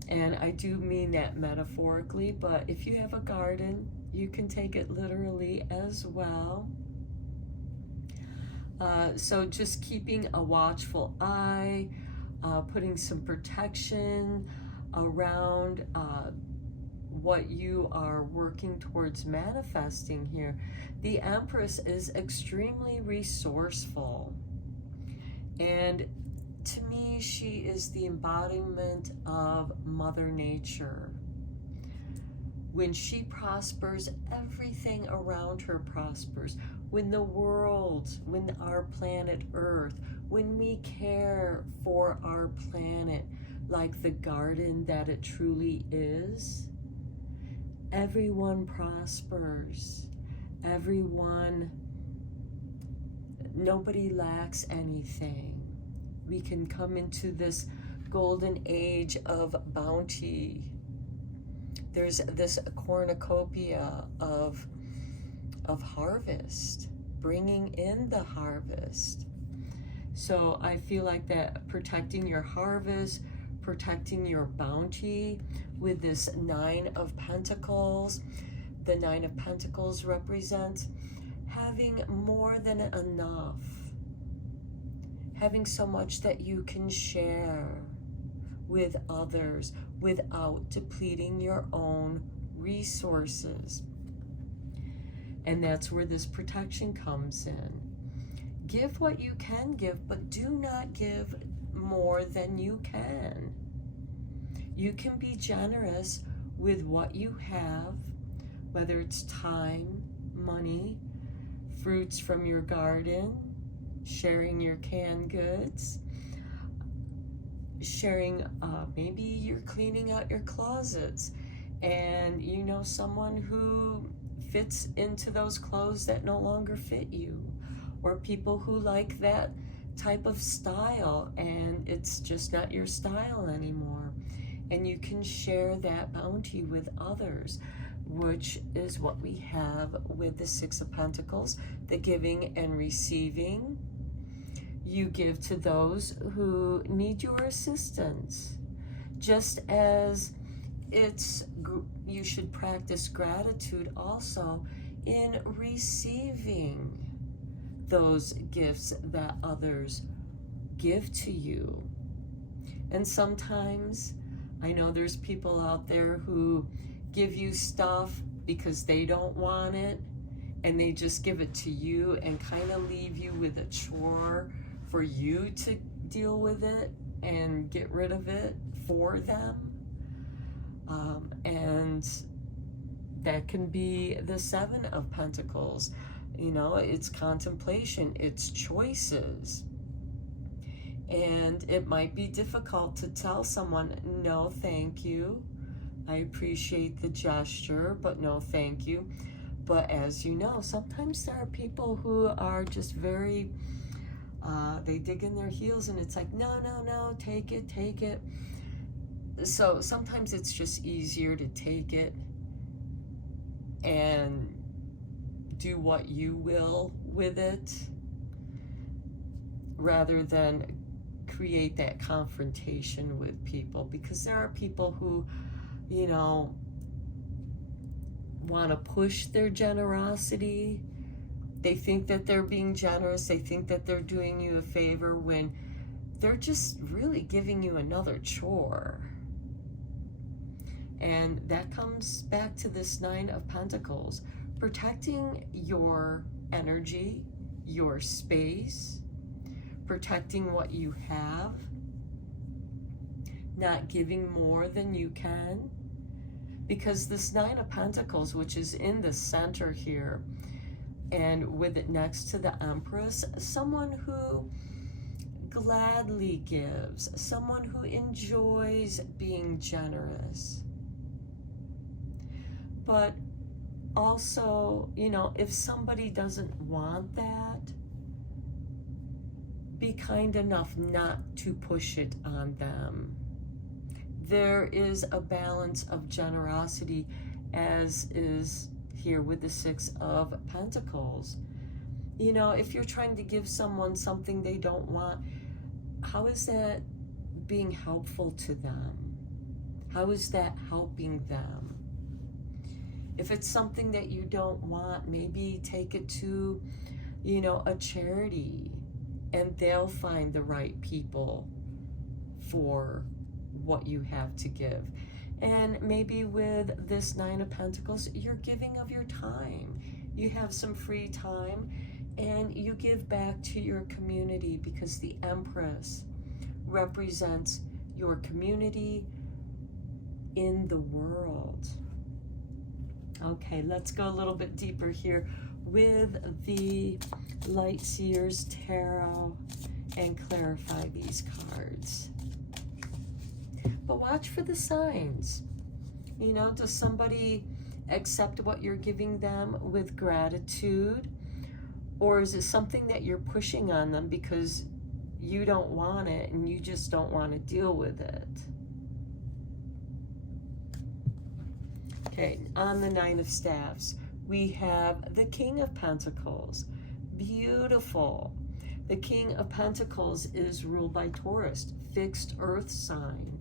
And I do mean that metaphorically, but if you have a garden, you can take it literally as well. So just keeping a watchful eye, putting some protection around what you are working towards manifesting here. The Empress is extremely resourceful, and to me, she is the embodiment of Mother Nature. When she prospers, everything around her prospers. When the world, when our planet Earth, when we care for our planet like the garden that it truly is, everyone prospers. Everyone, nobody lacks anything. We can come into this golden age of bounty. There's this cornucopia of harvest, bringing in the harvest. So I feel like that protecting your harvest, protecting your bounty with this Nine of Pentacles. The Nine of Pentacles represents having more than enough, having so much that you can share with others without depleting your own resources. And that's where this protection comes in. Give what you can give, but do not give more than you can. You can be generous with what you have, whether it's time, money, fruits from your garden, sharing your canned goods, sharing, maybe you're cleaning out your closets and you know someone who fits into those clothes that no longer fit you, or people who like that type of style and it's just not your style anymore. And you can share that bounty with others, which is what we have with the Six of Pentacles, the giving and receiving. You give to those who need your assistance, just as you should practice gratitude also in receiving those gifts that others give to you. And sometimes I know there's people out there who give you stuff because they don't want it, and they just give it to you and kind of leave you with a chore for you to deal with it and get rid of it for them. And that can be the Seven of Pentacles. You know, it's contemplation, it's choices. And it might be difficult to tell someone, no, thank you. I appreciate the gesture, but no, thank you. But as you know, sometimes there are people who are just very They dig in their heels and it's like, no, no, no, take it, take it. So sometimes it's just easier to take it and do what you will with it rather than create that confrontation with people, because there are people who, you know, want to push their generosity. They think that they're being generous. They think that they're doing you a favor when they're just really giving you another chore. And that comes back to this Nine of Pentacles. Protecting your energy, your space, protecting what you have, not giving more than you can. Because this Nine of Pentacles, which is in the center here, and with it next to the Empress, someone who gladly gives, someone who enjoys being generous. But also, you know, if somebody doesn't want that, be kind enough not to push it on them. There is a balance of generosity, as is here with the Six of Pentacles. You know, if you're trying to give someone something they don't want, how is that being helpful to them? How is that helping them? If it's something that you don't want, maybe take it to, you know, a charity, and they'll find the right people for what you have to give. And maybe with this Nine of Pentacles, you're giving of your time. You have some free time and you give back to your community, because the Empress represents your community in the world. Okay, let's go a little bit deeper here with the Light Seers Tarot and clarify these cards. But watch for the signs. You know, does somebody accept what you're giving them with gratitude? Or is it something that you're pushing on them because you don't want it and you just don't want to deal with it? Okay, on the Nine of Staffs, we have the King of Pentacles. Beautiful. The King of Pentacles is ruled by Taurus, fixed earth sign.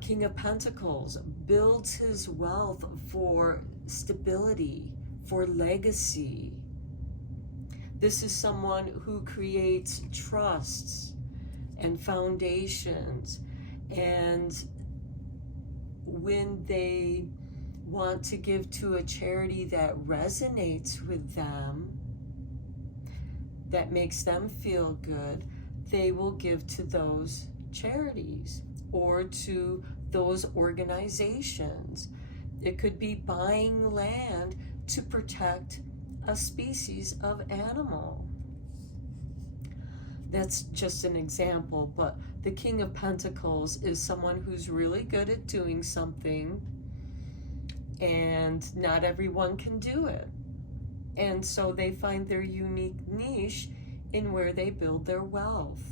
King of Pentacles builds his wealth for stability, for legacy. This is someone who creates trusts and foundations, and when they want to give to a charity that resonates with them, that makes them feel good, they will give to those charities or to those organizations. It could be buying land to protect a species of animal. That's just an example, but the King of Pentacles is someone who's really good at doing something, and not everyone can do it. And so they find their unique niche in where they build their wealth.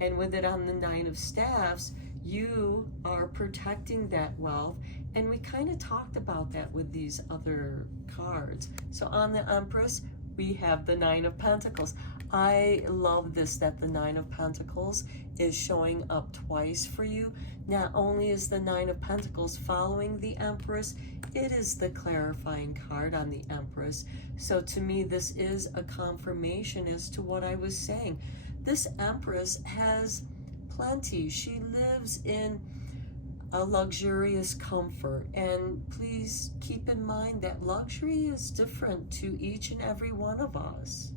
And with it on the Nine of Staffs, you are protecting that wealth. And we kind of talked about that with these other cards. So on the Empress, we have the Nine of Pentacles. I love this, that the Nine of Pentacles is showing up twice for you. Not only is the Nine of Pentacles following the Empress, it is the clarifying card on the Empress. So to me, this is a confirmation as to what I was saying. This Empress has plenty. She lives in a luxurious comfort. And please keep in mind that luxury is different to each and every one of us,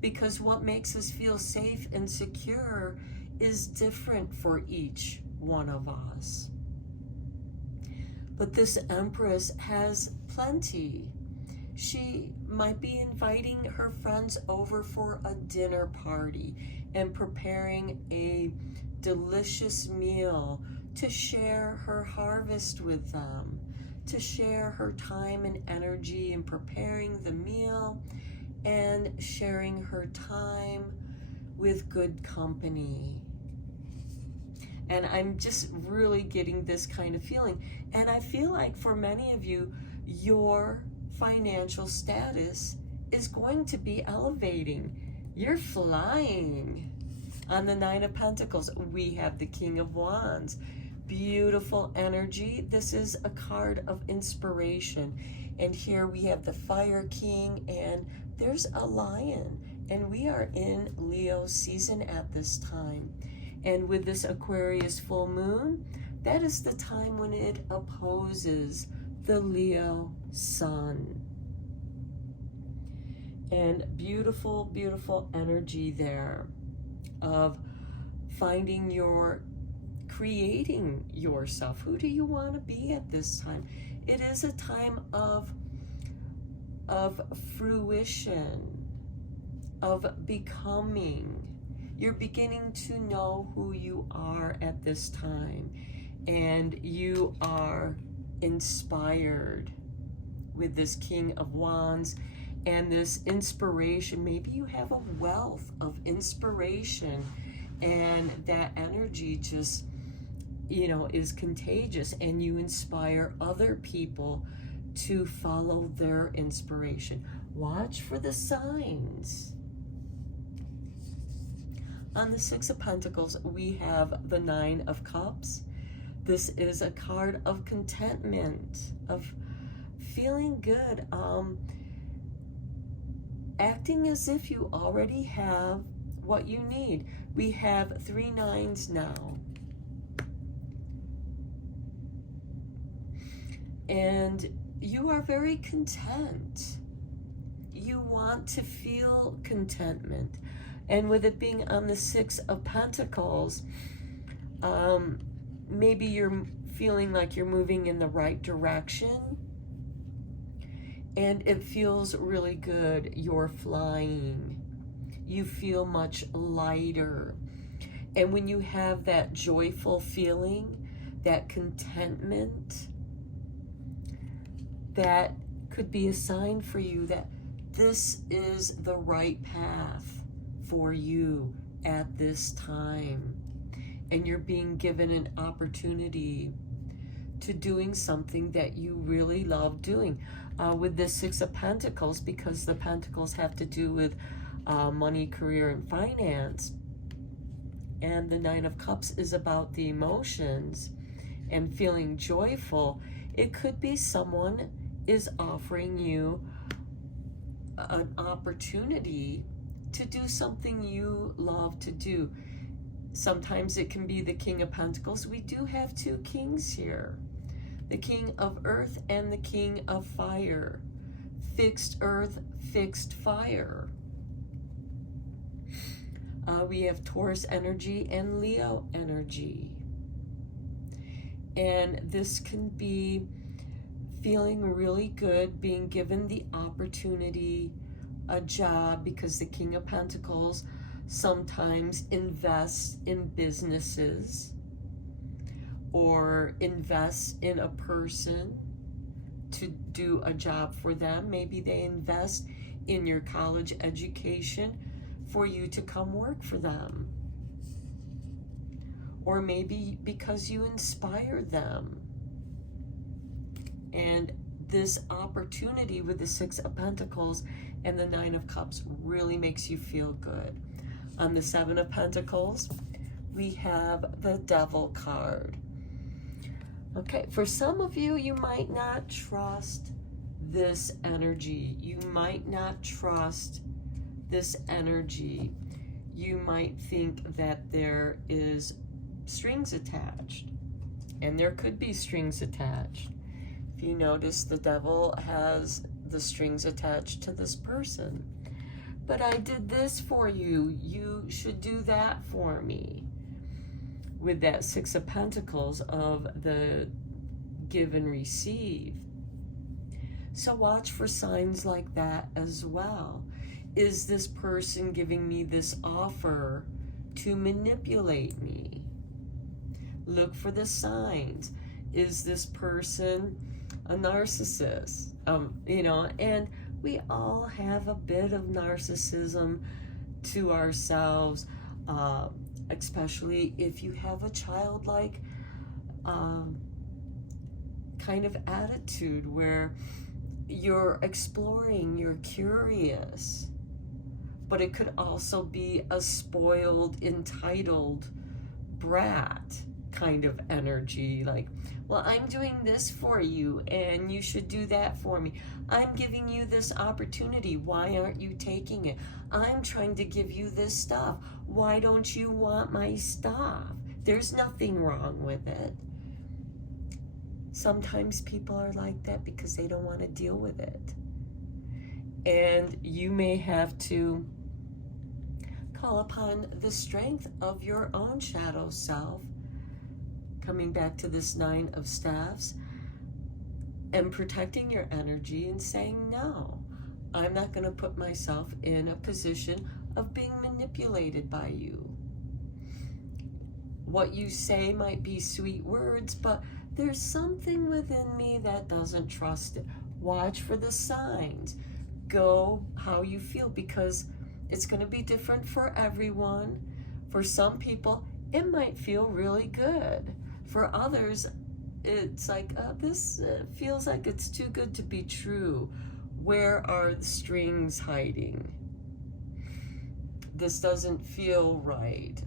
because what makes us feel safe and secure is different for each one of us. But this Empress has plenty. She might be inviting her friends over for a dinner party and preparing a delicious meal to share her harvest with them, to share her time and energy in preparing the meal and sharing her time with good company. And I'm just really getting this kind of feeling. And I feel like for many of you, your financial status is going to be elevating. You're flying. On the Nine of Pentacles, we have the King of Wands. Beautiful energy. This is a card of inspiration. And here we have the Fire King, and there's a lion. And we are in Leo season at this time. And with this Aquarius full moon, that is the time when it opposes the Leo sun. And beautiful, beautiful energy there of finding creating yourself. Who do you want to be at this time? It is a time of fruition, of becoming. You're beginning to know who you are at this time, and you are inspired with this King of Wands and this inspiration. Maybe you have a wealth of inspiration, and that energy just, is contagious, and you inspire other people to follow their inspiration. Watch for the signs. On the Six of Pentacles, we have the Nine of Cups. This is a card of contentment, of feeling good, acting as if you already have what you need. We have 3 nines now. And you are very content. You want to feel contentment. And with it being on the Six of Pentacles, maybe you're feeling like you're moving in the right direction, and it feels really good. You're flying. You feel much lighter. And when you have that joyful feeling, that contentment, that could be a sign for you that this is the right path for you at this time. And you're being given an opportunity to doing something that you really love doing. With the Six of Pentacles, because the Pentacles have to do with money, career, and finance. And the Nine of Cups is about the emotions and feeling joyful. It could be someone is offering you an opportunity to do something you love to do. Sometimes it can be the King of Pentacles. We do have 2 kings here. The King of Earth and the King of Fire. Fixed earth, fixed fire. We have Taurus energy and Leo energy. And this can be feeling really good, being given the opportunity, a job, because the King of Pentacles sometimes invests in businesses or invests in a person to do a job for them. Maybe they invest in your college education for you to come work for them. Or maybe because you inspire them. And this opportunity with the Six of Pentacles and the Nine of Cups really makes you feel good. On the Seven of Pentacles, we have the Devil card. Okay, for some of you, you might not trust this energy. You might not trust this energy. You might think that there is strings attached, and there could be strings attached. If you notice, the Devil has the strings attached to this person. But I did this for you. You should do that for me. With that Six of Pentacles of the give and receive. So watch for signs like that as well. Is this person giving me this offer to manipulate me? Look for the signs. Is this person a narcissist? And we all have a bit of narcissism to ourselves, especially if you have a childlike kind of attitude where you're exploring, you're curious. But it could also be a spoiled, entitled brat kind of energy, like, well, I'm doing this for you and you should do that for me. I'm giving you this opportunity. Why aren't you taking it? I'm trying to give you this stuff. Why don't you want my stuff? There's nothing wrong with it. Sometimes people are like that because they don't want to deal with it. And you may have to call upon the strength of your own shadow self, coming back to this Nine of Staffs, and protecting your energy and saying, no, I'm not going to put myself in a position of being manipulated by you. What you say might be sweet words, but there's something within me that doesn't trust it. Watch for the signs. Go how you feel, because it's going to be different for everyone. For some people, it might feel really good. For others, it's like, this feels like it's too good to be true. Where are the strings hiding? This doesn't feel right.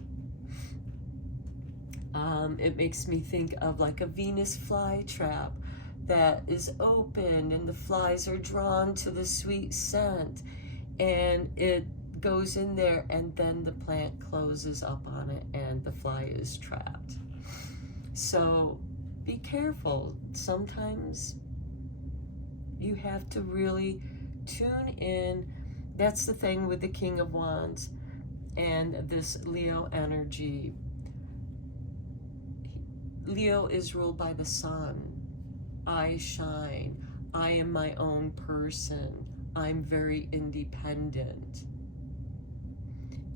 It makes me think of like a Venus flytrap that is open and the flies are drawn to the sweet scent, and it goes in there and then the plant closes up on it and the fly is trapped. So be careful. Sometimes you have to really tune in. That's the thing with the King of Wands and this Leo energy. Leo is ruled by the sun. I shine. I am my own person. I'm very independent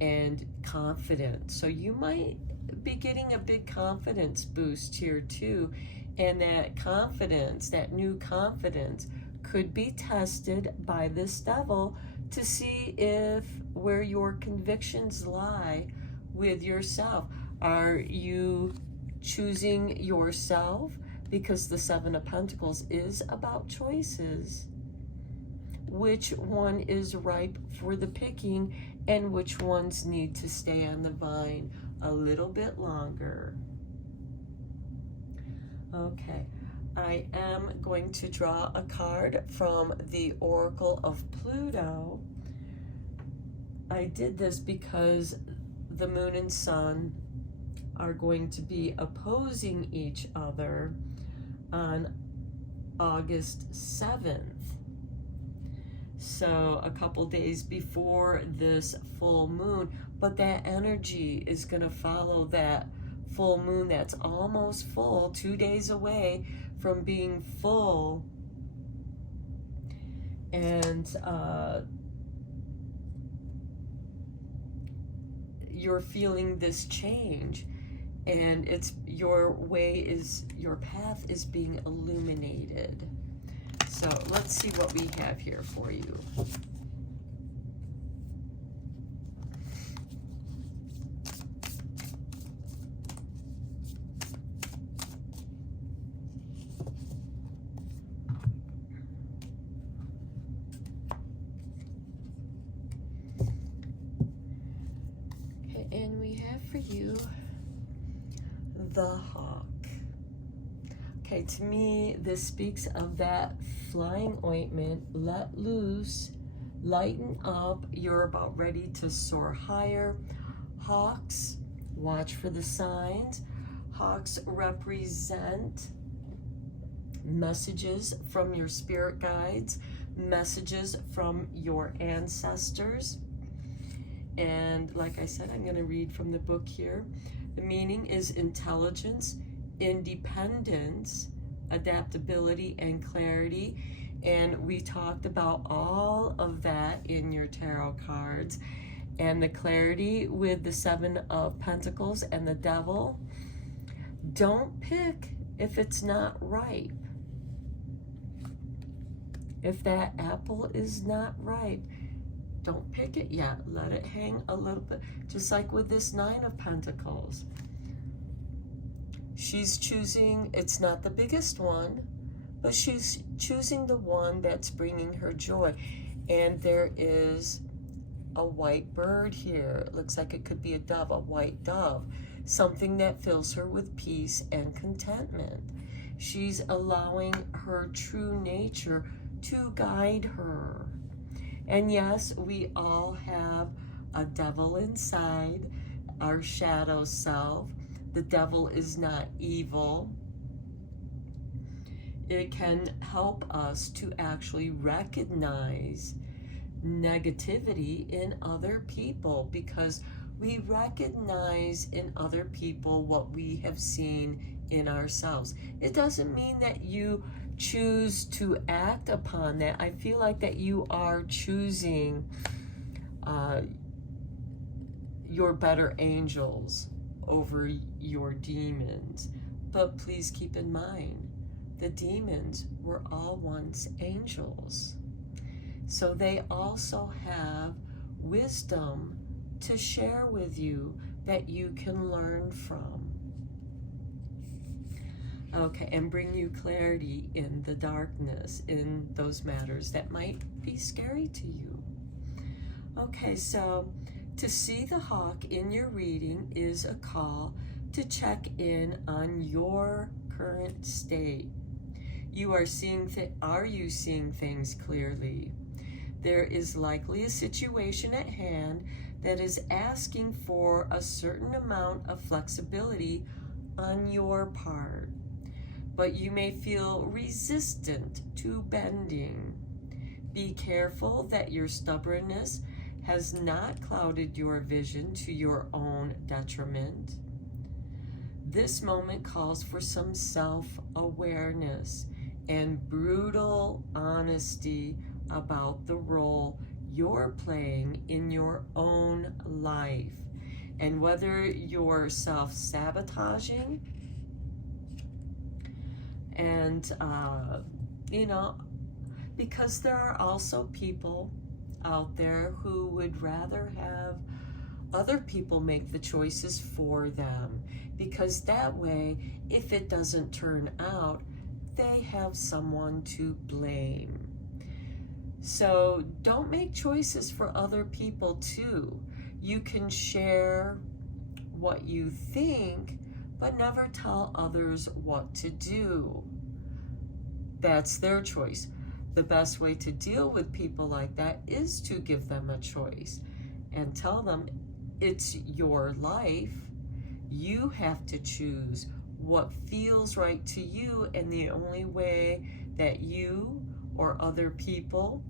and confident. So you might be getting a big confidence boost here too. And that confidence, that new confidence, could be tested by this devil to see if where your convictions lie with yourself. Are you choosing yourself? Because the Seven of Pentacles is about choices. Which one is ripe for the picking and which ones need to stay on the vine a little bit longer? Okay, I am going to draw a card from the Oracle of Pluto. I did this because the moon and sun are going to be opposing each other on August 7th. So a couple days before this full moon, but that energy is going to follow that full moon that's almost full, 2 days away from being full. And you're feeling this change, and it's your path is being illuminated. So let's see what we have here for you. Okay, and we have for you the hawk. Okay, to me, this speaks of that flying ointment. Let loose, lighten up. You're about ready to soar higher. Hawks, watch for the signs. Hawks represent messages from your spirit guides, messages from your ancestors. And like I said, I'm going to read from the book here. The meaning is intelligence, independence, adaptability, and clarity. And we talked about all of that in your tarot cards. And the clarity with the Seven of Pentacles and the Devil. Don't pick if it's not ripe. If that apple is not ripe, don't pick it yet. Let it hang a little bit, just like with this Nine of Pentacles. She's choosing, it's not the biggest one, but she's choosing the one that's bringing her joy. And there is a white bird here. It looks like it could be a dove, a white dove, something that fills her with peace and contentment. She's allowing her true nature to guide her. And yes, we all have a devil inside, our shadow self. The devil is not evil. It can help us to actually recognize negativity in other people, because we recognize in other people what we have seen in ourselves. It doesn't mean that you choose to act upon that. I feel like that you are choosing your better angels over your demons. But please keep in mind, the demons were all once angels. So they also have wisdom to share with you that you can learn from. Okay, and bring you clarity in the darkness, in those matters that might be scary to you. Okay, so to see the hawk in your reading is a call to check in on your current state. Are you seeing things clearly? There is likely a situation at hand that is asking for a certain amount of flexibility on your part, but you may feel resistant to bending. Be careful that your stubbornness has not clouded your vision to your own detriment. This moment calls for some self-awareness and brutal honesty about the role you're playing in your own life, and whether you're self-sabotaging and because there are also people out there who would rather have other people make the choices for them, because that way, if it doesn't turn out, they have someone to blame. So don't make choices for other people too. You can share what you think, but never tell others what to do. That's their choice. The best way to deal with people like that is to give them a choice and tell them it's your life. You have to choose what feels right to you, and the only way that you or other people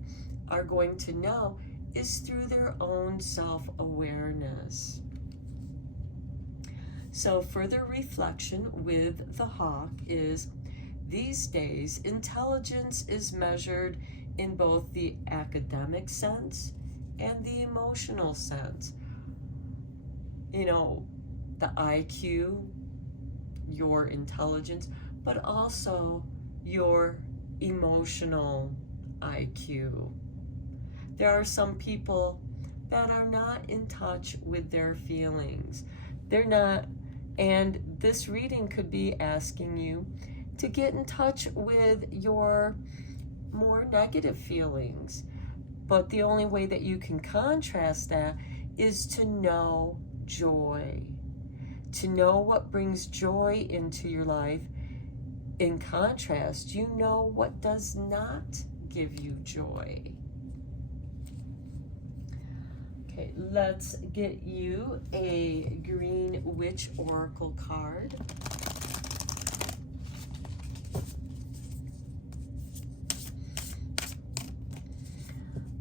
are going to know is through their own self-awareness. So further reflection with the hawk is, these days, intelligence is measured in both the academic sense and the emotional sense. The IQ, your intelligence, but also your emotional IQ. There are some people that are not in touch with their feelings. They're not, and this reading could be asking you to get in touch with your more negative feelings. But the only way that you can contrast that is to know joy, to know what brings joy into your life. In contrast, you know what does not give you joy. Okay, let's get you a Green Witch Oracle card.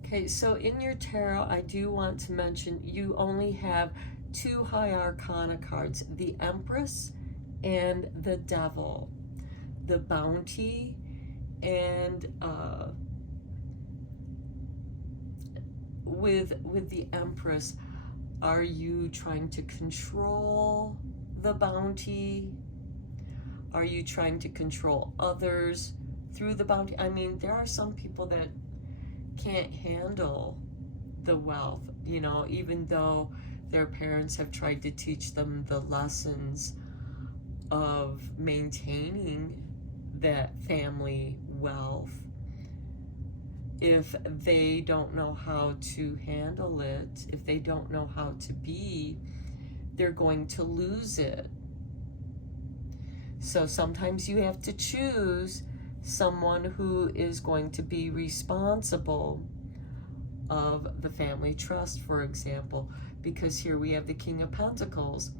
Okay, so in your tarot, I do want to mention you only have two High Arcana cards, the Empress and the Devil. The Bounty and with the Empress, are you trying to control the Bounty? Are you trying to control others through the bounty. I mean, there are some people that can't handle the wealth, you know, even though their parents have tried to teach them the lessons of maintaining that family wealth. If they don't know how to handle it, if they don't know how to be, they're going to lose it. So sometimes you have to choose someone who is going to be responsible of the family trust, for example, because here we have the King of Pentacles,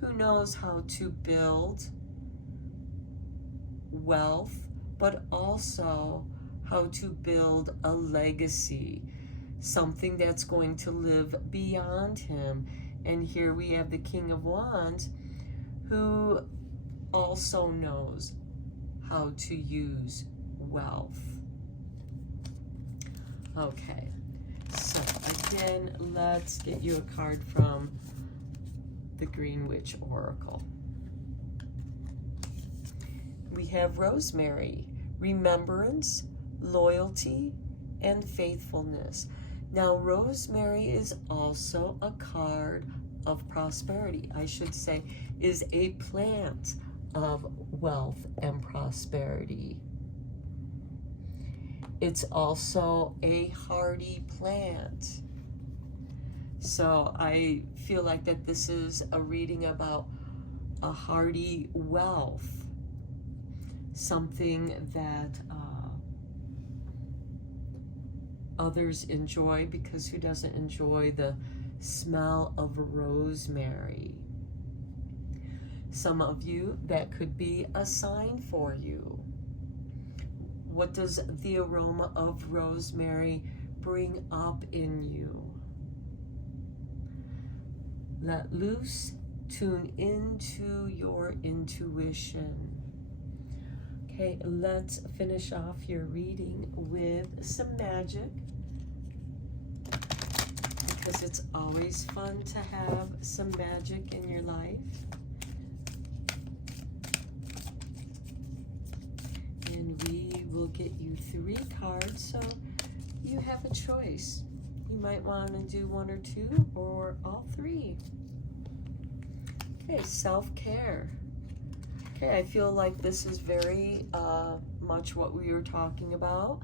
who knows how to build wealth, but also how to build a legacy, something that's going to live beyond him. And here we have the King of Wands, who also knows how to use wealth. Okay, so again, let's get you a card from the Green Witch Oracle. We have Rosemary, remembrance, loyalty, and faithfulness. Now, Rosemary is also a card of prosperity. I should say, is a plant of wealth and prosperity. It's also a hardy plant. So I feel like that this is a reading about a hardy wealth, something that others enjoy, because who doesn't enjoy the smell of rosemary? Some of you, that could be a sign for you. What does the aroma of rosemary bring up in you? Let loose, tune into your intuition. Okay, let's finish off your reading with some magic, because it's always fun to have some magic in your life. And we will get you 3 cards, so you have a choice. You might want to do 1 or 2 or all 3. Okay, self-care. Okay, I feel like this is very much what we were talking about.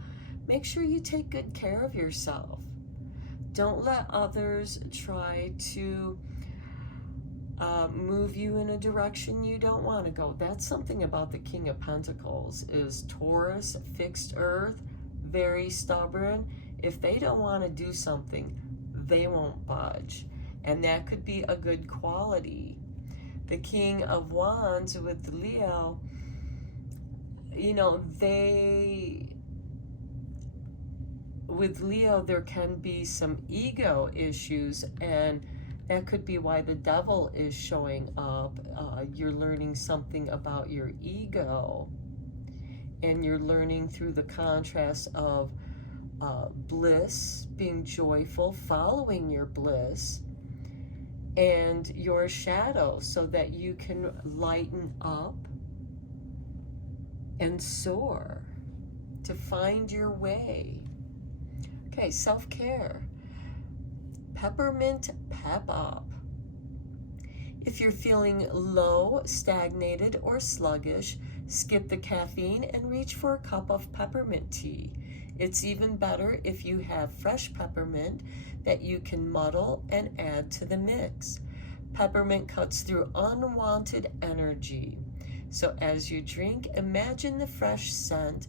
Make sure you take good care of yourself. Don't let others try to move you in a direction you don't want to go. That's something about the King of Pentacles, is Taurus, fixed earth, very stubborn. If they don't want to do something, they won't budge. And that could be a good quality. The King of Wands with Leo, you know, with Leo, there can be some ego issues, and that could be why the devil is showing up. You're learning something about your ego, and you're learning through the contrast of bliss, being joyful, following your bliss, and your shadow, so that you can lighten up and soar to find your way. Okay, self-care. Peppermint Pep Up. If you're feeling low, stagnated, or sluggish, skip the caffeine and reach for a cup of peppermint tea. It's even better if you have fresh peppermint that you can muddle and add to the mix. Peppermint cuts through unwanted energy. So as you drink, imagine the fresh scent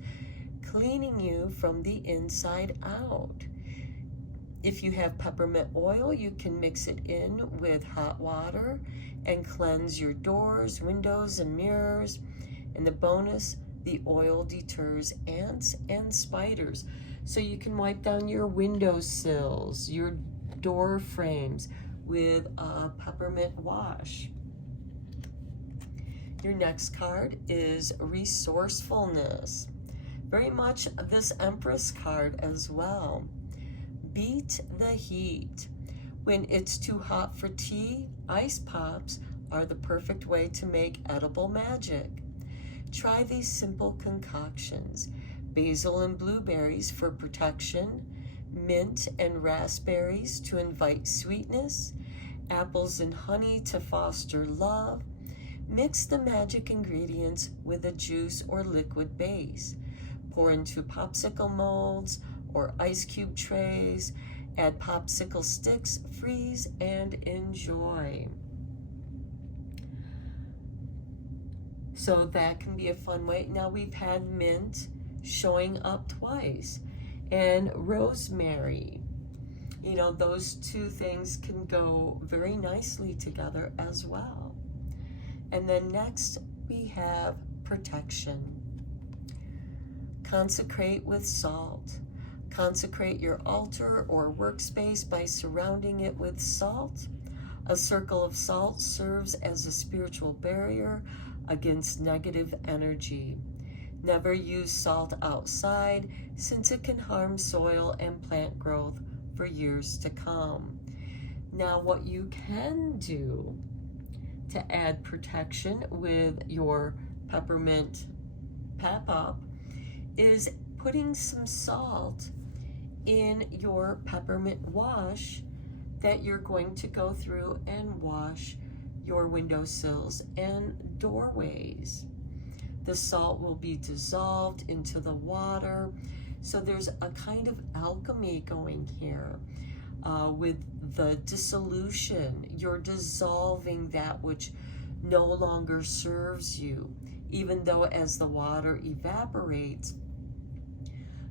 cleaning you from the inside out. If you have peppermint oil, you can mix it in with hot water and cleanse your doors, windows, and mirrors. And the bonus, the oil deters ants and spiders. So you can wipe down your windowsills, your door frames with a peppermint wash. Your next card is resourcefulness. Very much this Empress card as well. Beat the heat. When it's too hot for tea, ice pops are the perfect way to make edible magic. Try these simple concoctions: basil and blueberries for protection, mint and raspberries to invite sweetness, apples and honey to foster love. Mix the magic ingredients with a juice or liquid base. Pour into popsicle molds or ice cube trays. Add popsicle sticks, freeze, and enjoy. So that can be a fun way. Now we've had mint showing up twice, and rosemary. You know, those two things can go very nicely together as well. And then next we have protection. Consecrate with salt. Consecrate your altar or workspace by surrounding it with salt. A circle of salt serves as a spiritual barrier against negative energy. Never use salt outside, since it can harm soil and plant growth for years to come. Now, what you can do to add protection with your peppermint pep-up is putting some salt in your peppermint wash that you're going to go through and wash your windowsills and doorways. The salt will be dissolved into the water. So there's a kind of alchemy going here with the dissolution. You're dissolving that which no longer serves you, even though as the water evaporates,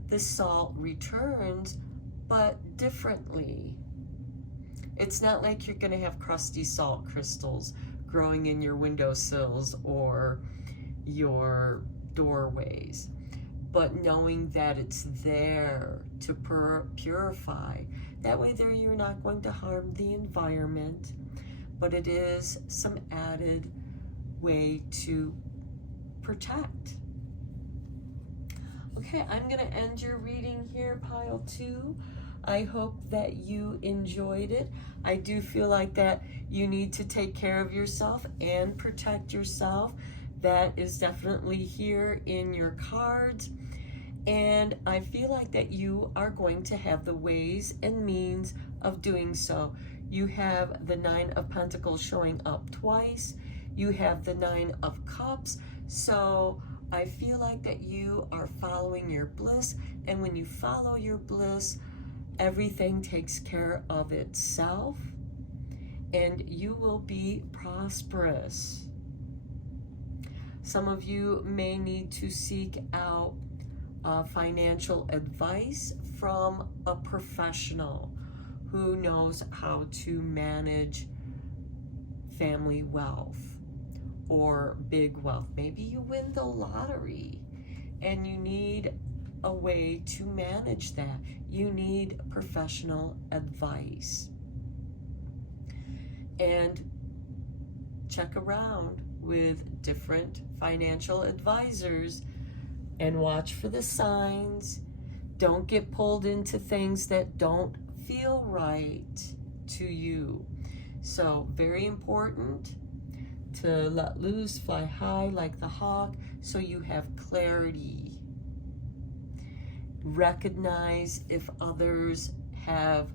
the salt returns, but differently. It's not like you're going to have crusty salt crystals growing in your windowsills or your doorways, but knowing that it's there to purify. That way there you're not going to harm the environment, but it is some added way to protect. Okay, I'm going to end your reading here, pile 2. I hope that you enjoyed it. I do feel like that you need to take care of yourself and protect yourself. That is definitely here in your cards. And I feel like that you are going to have the ways and means of doing so. You have the 9 of Pentacles showing up twice. You have the 9 of Cups. So I feel like that you are following your bliss. And when you follow your bliss, everything takes care of itself, and you will be prosperous. Some of you may need to seek out financial advice from a professional who knows how to manage family wealth or big wealth. Maybe you win the lottery and you need a way to manage that. You need professional advice. And check around with different financial advisors and watch for the signs. Don't get pulled into things that don't feel right to you. So very important to let loose, fly high like the hawk, so you have clarity. Recognize if others have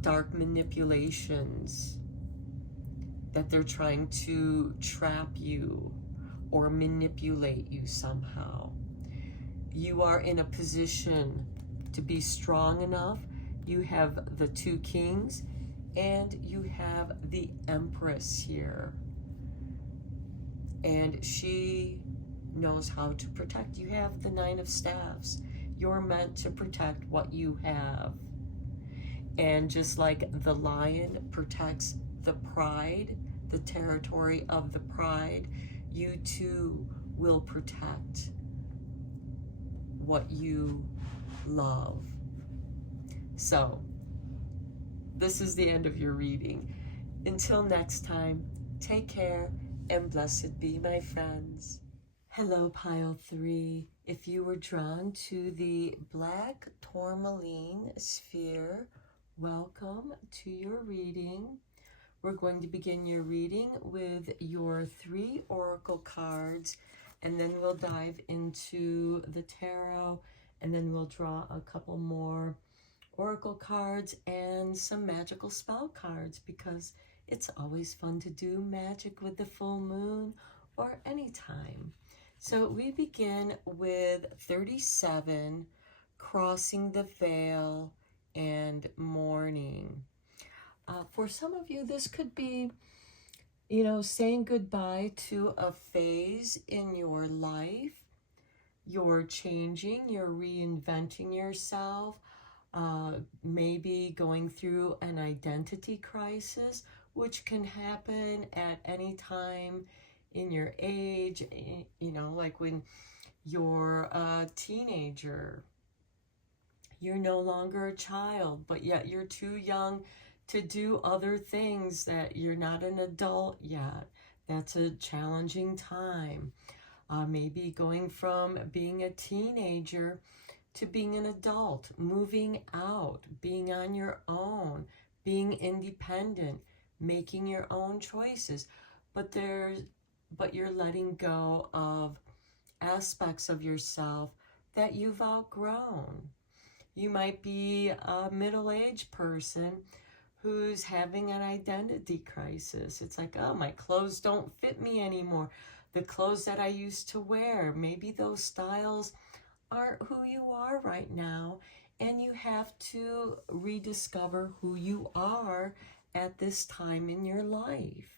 dark manipulations, that they're trying to trap you or manipulate you somehow. You are in a position to be strong enough. You have the 2 kings and you have the Empress here. And she knows how to protect. You have the 9 of Staffs. You're meant to protect what you have. And just like the lion protects the pride, the territory of the pride, you too will protect what you love. So, this is the end of your reading. Until next time, take care and blessed be, my friends. Hello, pile 3. If you were drawn to the black tourmaline sphere, welcome to your reading. We're going to begin your reading with your 3 oracle cards and then we'll dive into the tarot, and then we'll draw a couple more oracle cards and some magical spell cards, because it's always fun to do magic with the full moon or any time. So we begin with 37, crossing the veil and mourning. For some of you, this could be, you know, saying goodbye to a phase in your life. You're changing, you're reinventing yourself, maybe going through an identity crisis, which can happen at any time in your age, you know, like when you're a teenager. You're no longer a child, but yet you're too young to do other things, that you're not an adult yet. That's a challenging time. Maybe going from being a teenager to being an adult, moving out, being on your own, being independent, making your own choices. But you're letting go of aspects of yourself that you've outgrown. You might be a middle-aged person who's having an identity crisis. It's like, oh, my clothes don't fit me anymore. The clothes that I used to wear, maybe those styles aren't who you are right now, and you have to rediscover who you are at this time in your life.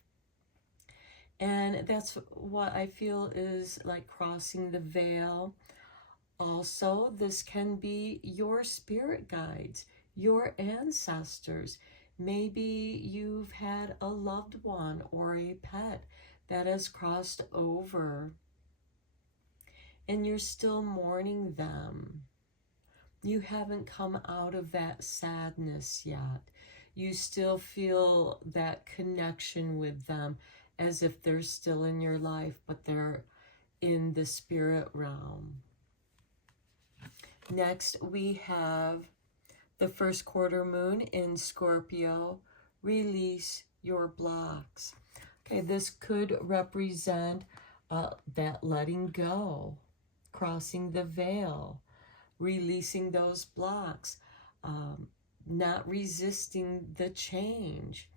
And that's what I feel is like crossing the veil. Also, this can be your spirit guides, your ancestors. Maybe you've had a loved one or a pet that has crossed over, and you're still mourning them. You haven't come out of that sadness yet. You still feel that connection with them as if they're still in your life, but they're in the spirit realm. Next, we have the first quarter moon in Scorpio. Release your blocks. Okay, this could represent that letting go, crossing the veil, releasing those blocks, not resisting the change.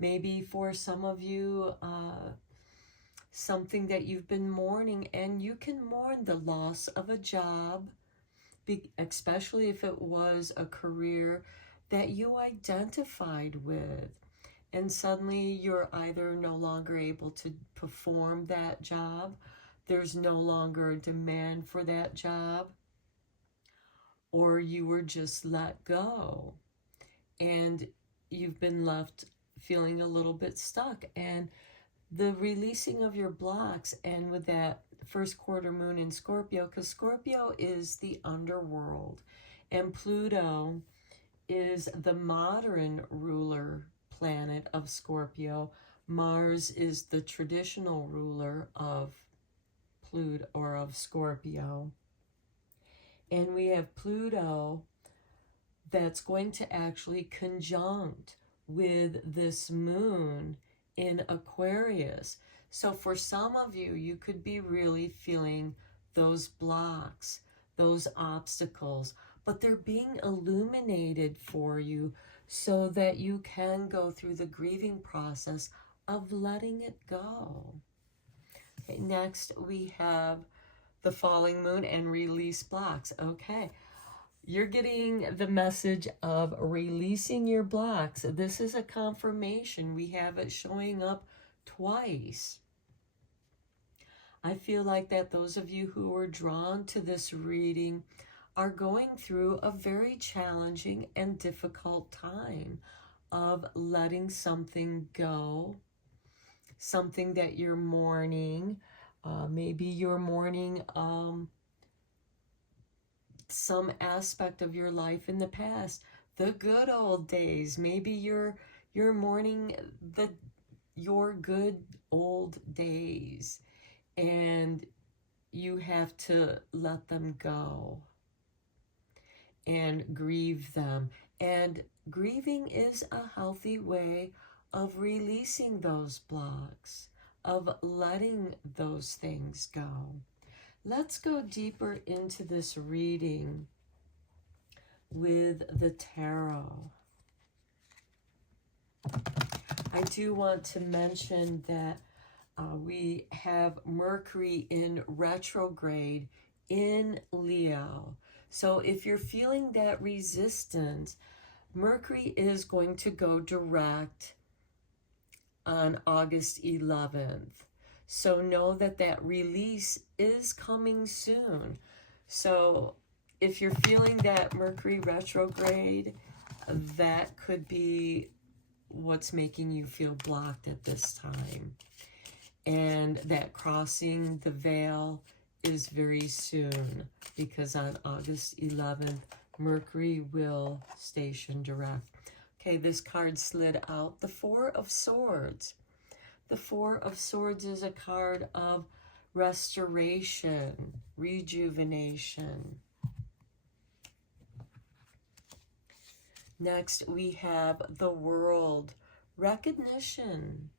Maybe for some of you, something that you've been mourning, and you can mourn the loss of a job, especially if it was a career that you identified with, and suddenly you're either no longer able to perform that job, there's no longer a demand for that job, or you were just let go and you've been left feeling a little bit stuck. And the releasing of your blocks, and with that first quarter moon in Scorpio, because Scorpio is the underworld and Pluto is the modern ruler planet of Scorpio. Mars is the traditional ruler of Pluto, or of Scorpio. And we have Pluto that's going to actually conjunct with this moon in Aquarius. So for some of you, you could be really feeling those blocks, those obstacles, but they're being illuminated for you so that you can go through the grieving process of letting it go. Okay, next we have the falling moon and release blocks. Okay, you're getting the message of releasing your blocks. This is a confirmation. We have it showing up twice. I feel like that those of you who were drawn to this reading are going through a very challenging and difficult time of letting something go, something that you're mourning. Maybe you're mourning some aspect of your life in the past, the good old days. Maybe you're mourning your good old days, and you have to let them go and grieve them. And grieving is a healthy way of releasing those blocks, of letting those things go. Let's go deeper into this reading with the tarot. I do want to mention that we have Mercury in retrograde in Leo. So if you're feeling that resistance, Mercury is going to go direct on August 11th. So know that that release is coming soon. So if you're feeling that Mercury retrograde, that could be what's making you feel blocked at this time. And that crossing the veil is very soon, because on August 11th, Mercury will station direct. Okay, this card slid out, the Four of Swords. The Four of Swords is a card of restoration, rejuvenation. Next, we have the World, recognition,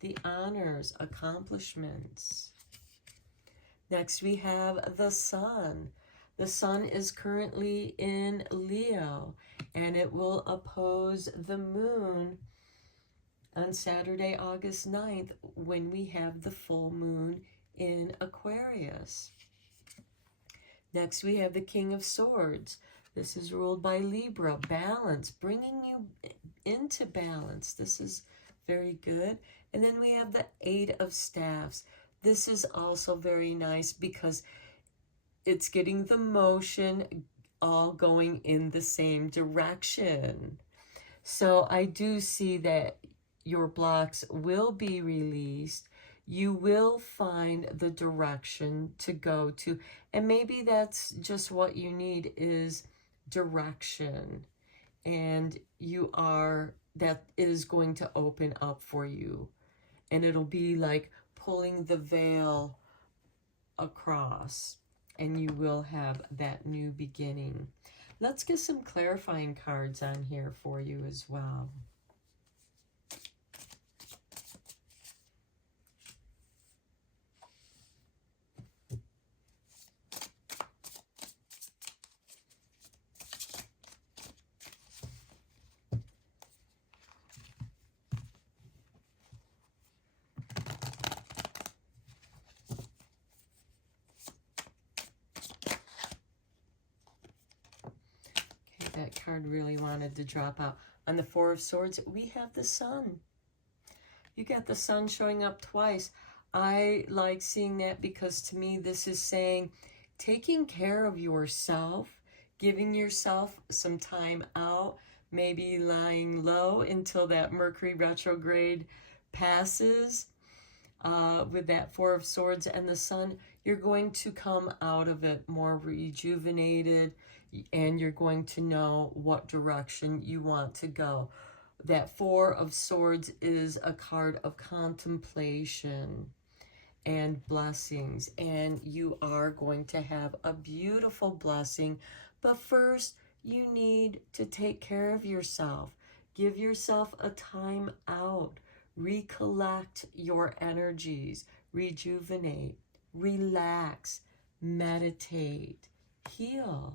the honors, accomplishments. Next, we have the Sun. The Sun is currently in Leo, and it will oppose the Moon on Saturday, August 9th, when we have the full moon in Aquarius. Next, we have the King of Swords. This is ruled by Libra, balance, bringing you into balance. This is very good. And then we have the Eight of Staffs. This is also very nice because it's getting the motion all going in the same direction. So I do see that your blocks will be released. You will find the direction to go to. And maybe that's just what you need, is direction. And that is going to open up for you. And it'll be like pulling the veil across, and you will have that new beginning. Let's get some clarifying cards on here for you as well. That card really wanted to drop out. On the Four of Swords, we have the Sun. You got the Sun showing up twice. I like seeing that because to me this is saying taking care of yourself, giving yourself some time out, maybe lying low until that Mercury retrograde passes. With that Four of Swords and the Sun, you're going to come out of it more rejuvenated, and you're going to know what direction you want to go. That Four of Swords is a card of contemplation and blessings, and you are going to have a beautiful blessing. But first, you need to take care of yourself. Give yourself a time out. Recollect your energies. Rejuvenate. Relax. Meditate. Heal.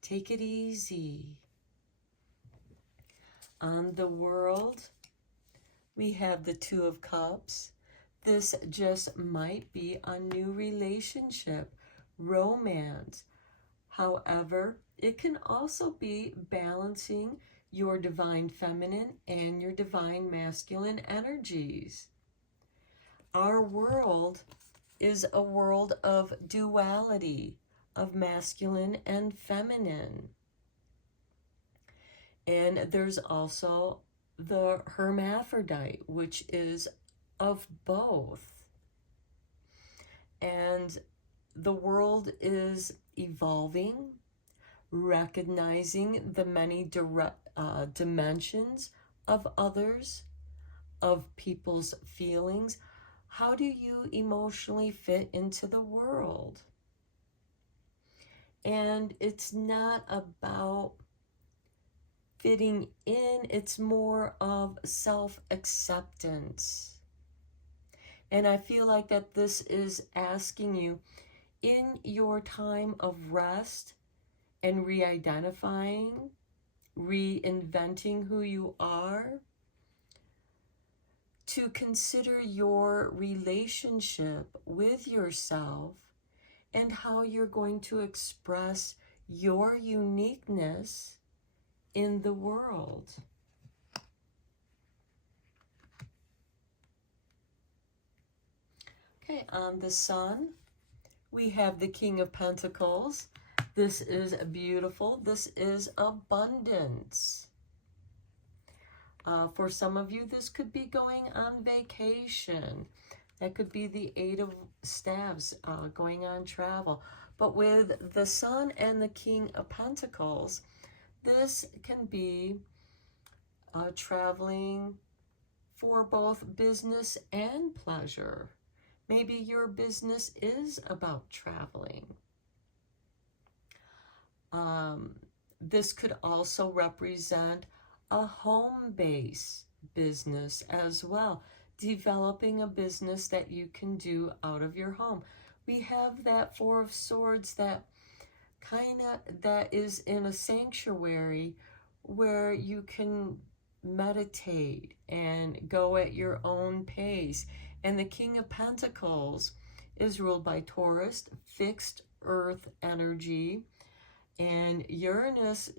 Take it easy. On the World, we have the Two of Cups. This just might be a new relationship, romance. However, it can also be balancing your divine feminine and your divine masculine energies. Our world is a world of duality, of masculine and feminine. And there's also the hermaphrodite, which is of both. And the world is evolving, recognizing the many dimensions of others, of people's feelings. How do you emotionally fit into the world? And it's not about fitting in. It's more of self-acceptance. And I feel like that this is asking you, in your time of rest and re-identifying, reinventing who you are, to consider your relationship with yourself and how you're going to express your uniqueness in the world. Okay, on the Sun, we have the King of Pentacles. This is beautiful. This is abundance. For some of you, this could be going on vacation. That could be the Eight of Staves, going on travel. But with the Sun and the King of Pentacles, this can be traveling for both business and pleasure. Maybe your business is about traveling. This could also represent a home-based business as well, developing a business that you can do out of your home. We have that Four of Swords that is in a sanctuary where you can meditate and go at your own pace. And the King of Pentacles is ruled by Taurus, fixed earth energy, and Uranus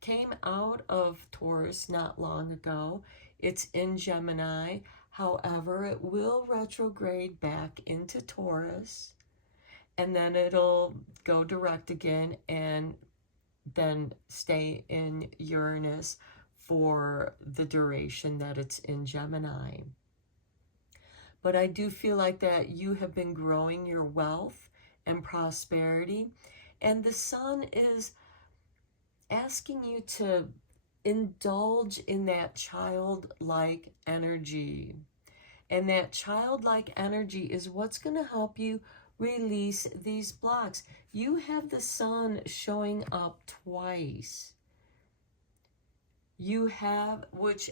came out of Taurus not long ago. It's in Gemini. However, it will retrograde back into Taurus, and then it'll go direct again and then stay in Uranus for the duration that it's in Gemini. But I do feel like that you have been growing your wealth and prosperity, and the Sun is asking you to indulge in that childlike energy. And that childlike energy is what's going to help you release these blocks. You have the Sun showing up twice. You have,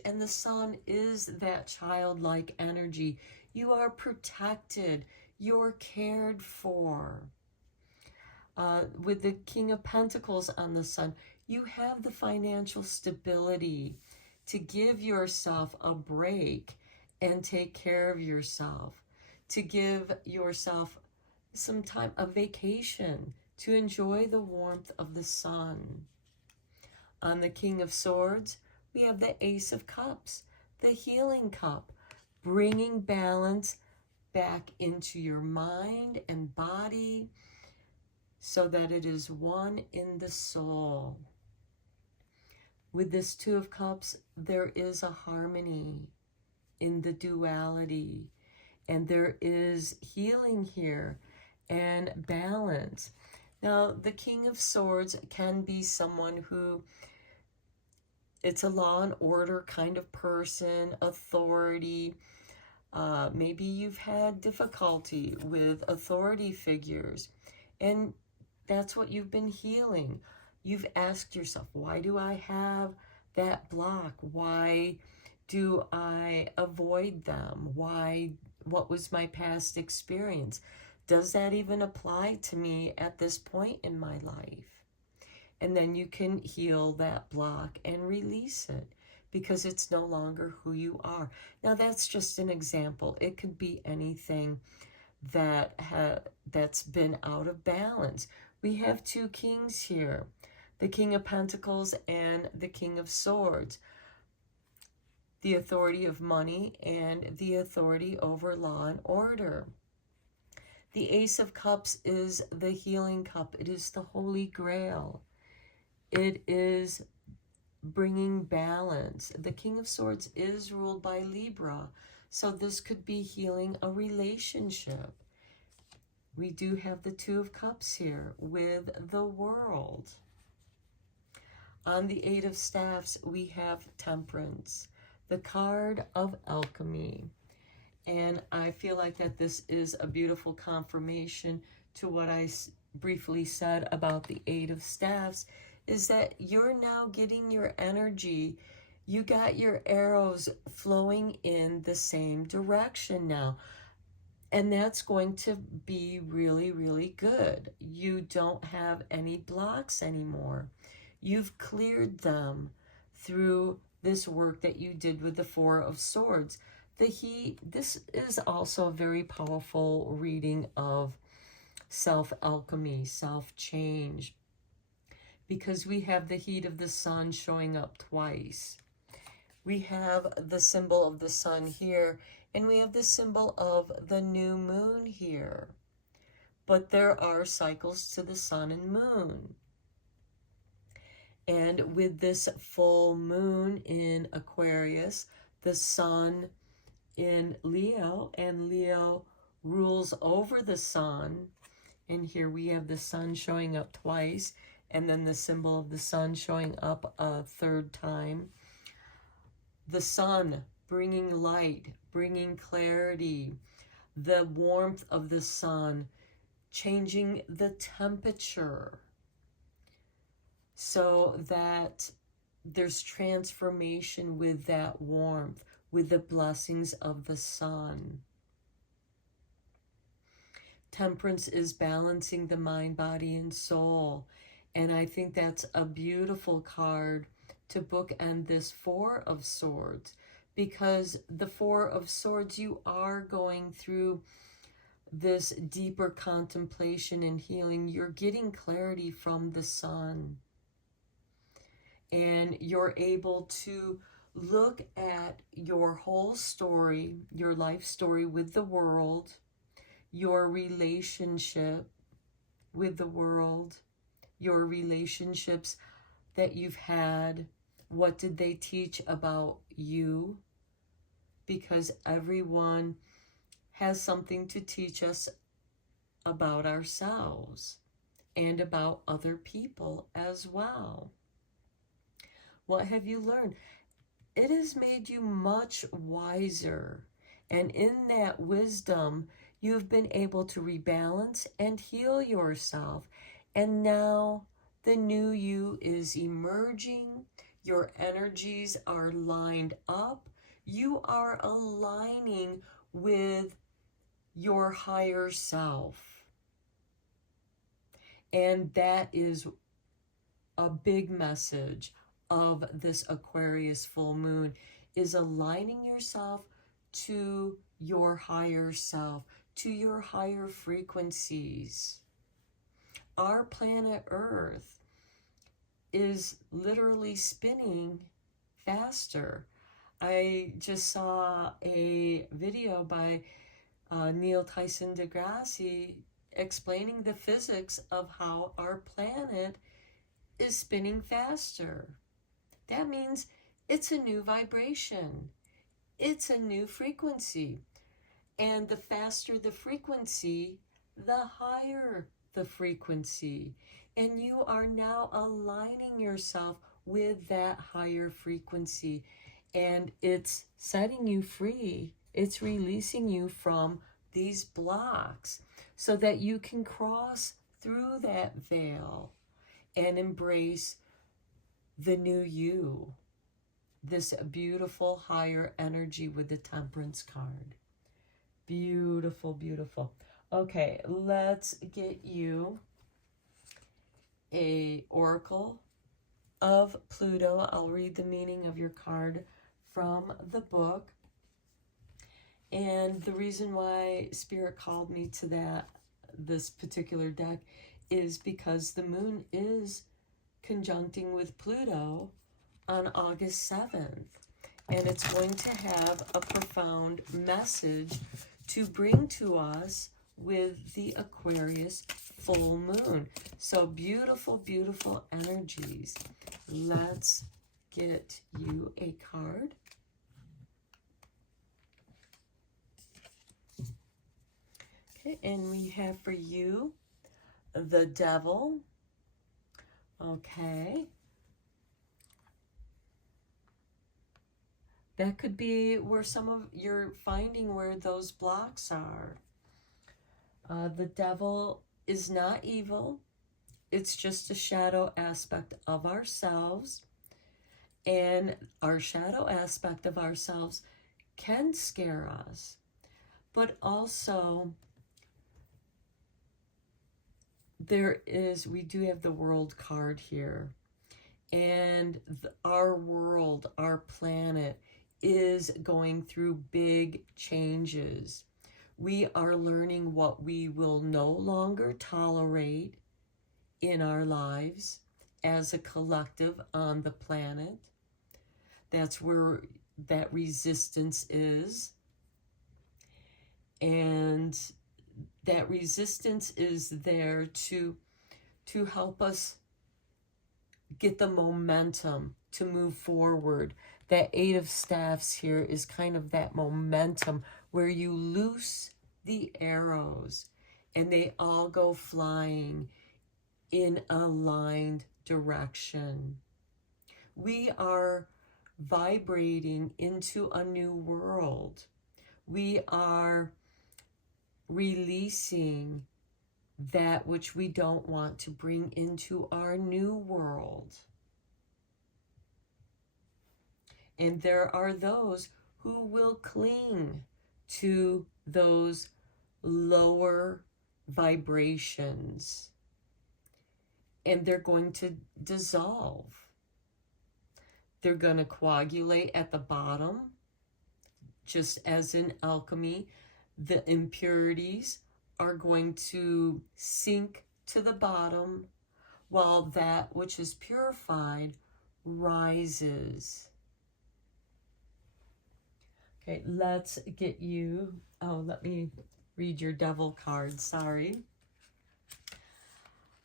and the Sun is that childlike energy. You are protected. You're cared for. With the King of Pentacles on the Sun, you have the financial stability to give yourself a break and take care of yourself, to give yourself some time, a vacation, to enjoy the warmth of the sun. On the King of Swords, we have the Ace of Cups, the healing cup, bringing balance back into your mind and body so that it is one in the soul. With this Two of Cups, there is a harmony in the duality, and there is healing here and balance. Now, the King of Swords can be someone who, it's a law and order kind of person, authority. Maybe you've had difficulty with authority figures, and that's what you've been healing. You've asked yourself, why do I have that block? Why do I avoid them? What was my past experience? Does that even apply to me at this point in my life? And then you can heal that block and release it because it's no longer who you are. Now, that's just an example. It could be anything that's been out of balance. We have two kings here, the King of Pentacles and the King of Swords, the authority of money and the authority over law and order. The Ace of Cups is the healing cup. It is the Holy Grail. It is bringing balance. The King of Swords is ruled by Libra, so this could be healing a relationship. We do have the Two of Cups here with the World. On the Eight of Staffs, we have Temperance, the card of alchemy. And I feel like that this is a beautiful confirmation to what I briefly said about the Eight of Staffs, is that you're now getting your energy. You got your arrows flowing in the same direction now. And that's going to be really, really good. You don't have any blocks anymore. You've cleared them through this work that you did with the Four of Swords. This is also a very powerful reading of self-alchemy, self-change, because we have the heat of the sun showing up twice. We have the symbol of the sun here, and we have the symbol of the new moon here. But there are cycles to the sun and moon. And with this full moon in Aquarius, the sun in Leo, and Leo rules over the sun. And here we have the sun showing up twice, and then the symbol of the sun showing up a third time. The sun bringing light, bringing clarity, the warmth of the sun, changing the temperature so that there's transformation with that warmth, with the blessings of the sun. Temperance is balancing the mind, body, and soul. And I think that's a beautiful card to bookend this Four of Swords, because the Four of Swords, you are going through this deeper contemplation and healing. You're getting clarity from the sun, and you're able to look at your whole story, your life story with the world, your relationship with the world, your relationships that you've had. What did they teach about you? Because everyone has something to teach us about ourselves and about other people as well. What have you learned? It has made you much wiser. And in that wisdom, you've been able to rebalance and heal yourself. And now the new you is emerging. Your energies are lined up. You are aligning with your higher self. And that is a big message of this Aquarius full moon, is aligning yourself to your higher self, to your higher frequencies. Our planet Earth is literally spinning faster. I just saw a video by Neil Tyson deGrasse explaining the physics of how our planet is spinning faster. That means it's a new vibration. It's a new frequency. And the faster the frequency, the higher the frequency. And you are now aligning yourself with that higher frequency. And it's setting you free. It's releasing you from these blocks so that you can cross through that veil and embrace the new you, this beautiful higher energy with the Temperance card. Beautiful, beautiful. Okay, let's get you a oracle of Pluto. I'll read the meaning of your card from the book. And the reason why Spirit called me to this particular deck is because the moon is conjuncting with Pluto on August 7th. And it's going to have a profound message to bring to us with the Aquarius full moon. So beautiful, beautiful energies. Let's get you a card. Okay, and we have for you the Devil. Okay. That could be where you're finding where those blocks are. The Devil is not evil. it's just a shadow aspect of ourselves, and our shadow aspect of ourselves can scare us. But also, we do have the World card here. And our world, our planet, is going through big changes. We are learning what we will no longer tolerate in our lives as a collective on the planet. That's where that resistance is. And that resistance is there to help us get the momentum to move forward. That Eight of Staffs here is kind of that momentum where you loose the arrows and they all go flying in a aligned direction. We are vibrating into a new world. We are releasing that which we don't want to bring into our new world. And there are those who will cling to those lower vibrations, and they're going to dissolve. They're going to coagulate at the bottom, just as in alchemy. The impurities are going to sink to the bottom, while that which is purified rises. Okay, let's get you, let me read your Devil card, sorry.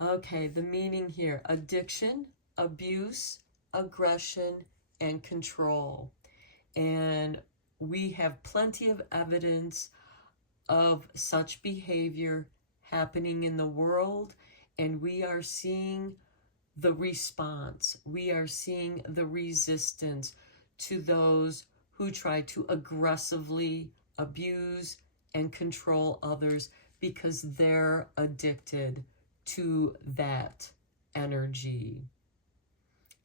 Okay, the meaning here: addiction, abuse, aggression, and control. And we have plenty of evidence of such behavior happening in the world, and we are seeing the response. We are seeing the resistance to those who try to aggressively abuse and control others because they're addicted to that energy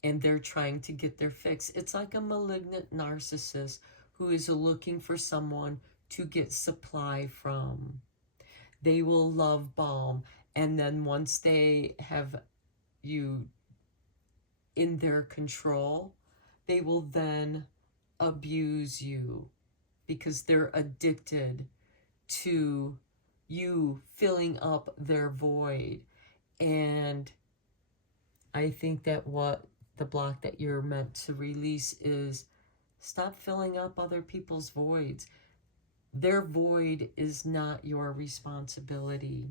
and they're trying to get their fix. It's like a malignant narcissist who is looking for someone to get supply from. They will love bomb, and then once they have you in their control, they will then abuse you because they're addicted to you filling up their void. And I think that what the block that you're meant to release is stop filling up other people's voids. Their void is not your responsibility.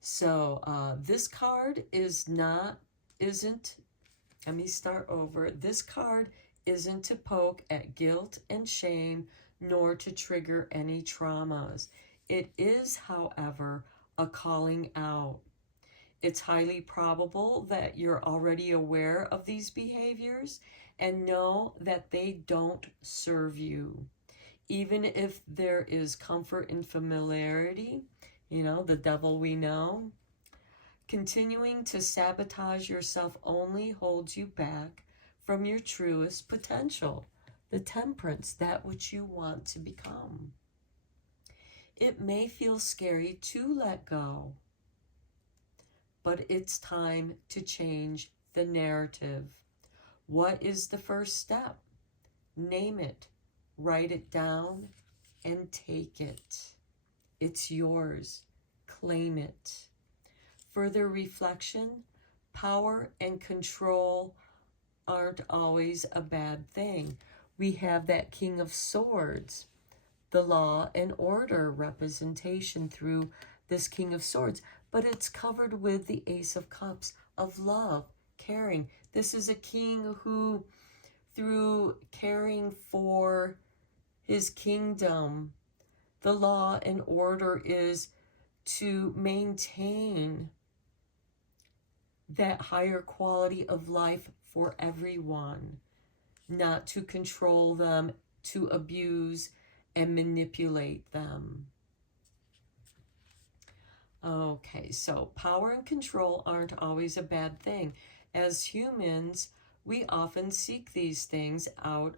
So this card isn't, let me start over. This card isn't to poke at guilt and shame, nor to trigger any traumas. It is, however, a calling out. It's highly probable that you're already aware of these behaviors and know that they don't serve you. Even if there is comfort in familiarity, the devil we know, continuing to sabotage yourself only holds you back from your truest potential, the temperance, that which you want to become. It may feel scary to let go, but it's time to change the narrative. What is the first step? Name it, write it down, and take it. It's yours. Claim it. Further reflection: power and control aren't always a bad thing. We have that King of Swords, the law and order representation through this King of Swords, but it's covered with the Ace of Cups of love, caring. This is a king who, through caring for his kingdom, the law and order is to maintain that higher quality of life for everyone, not to control them, to abuse and manipulate them. Okay, so power and control aren't always a bad thing. As humans, we often seek these things out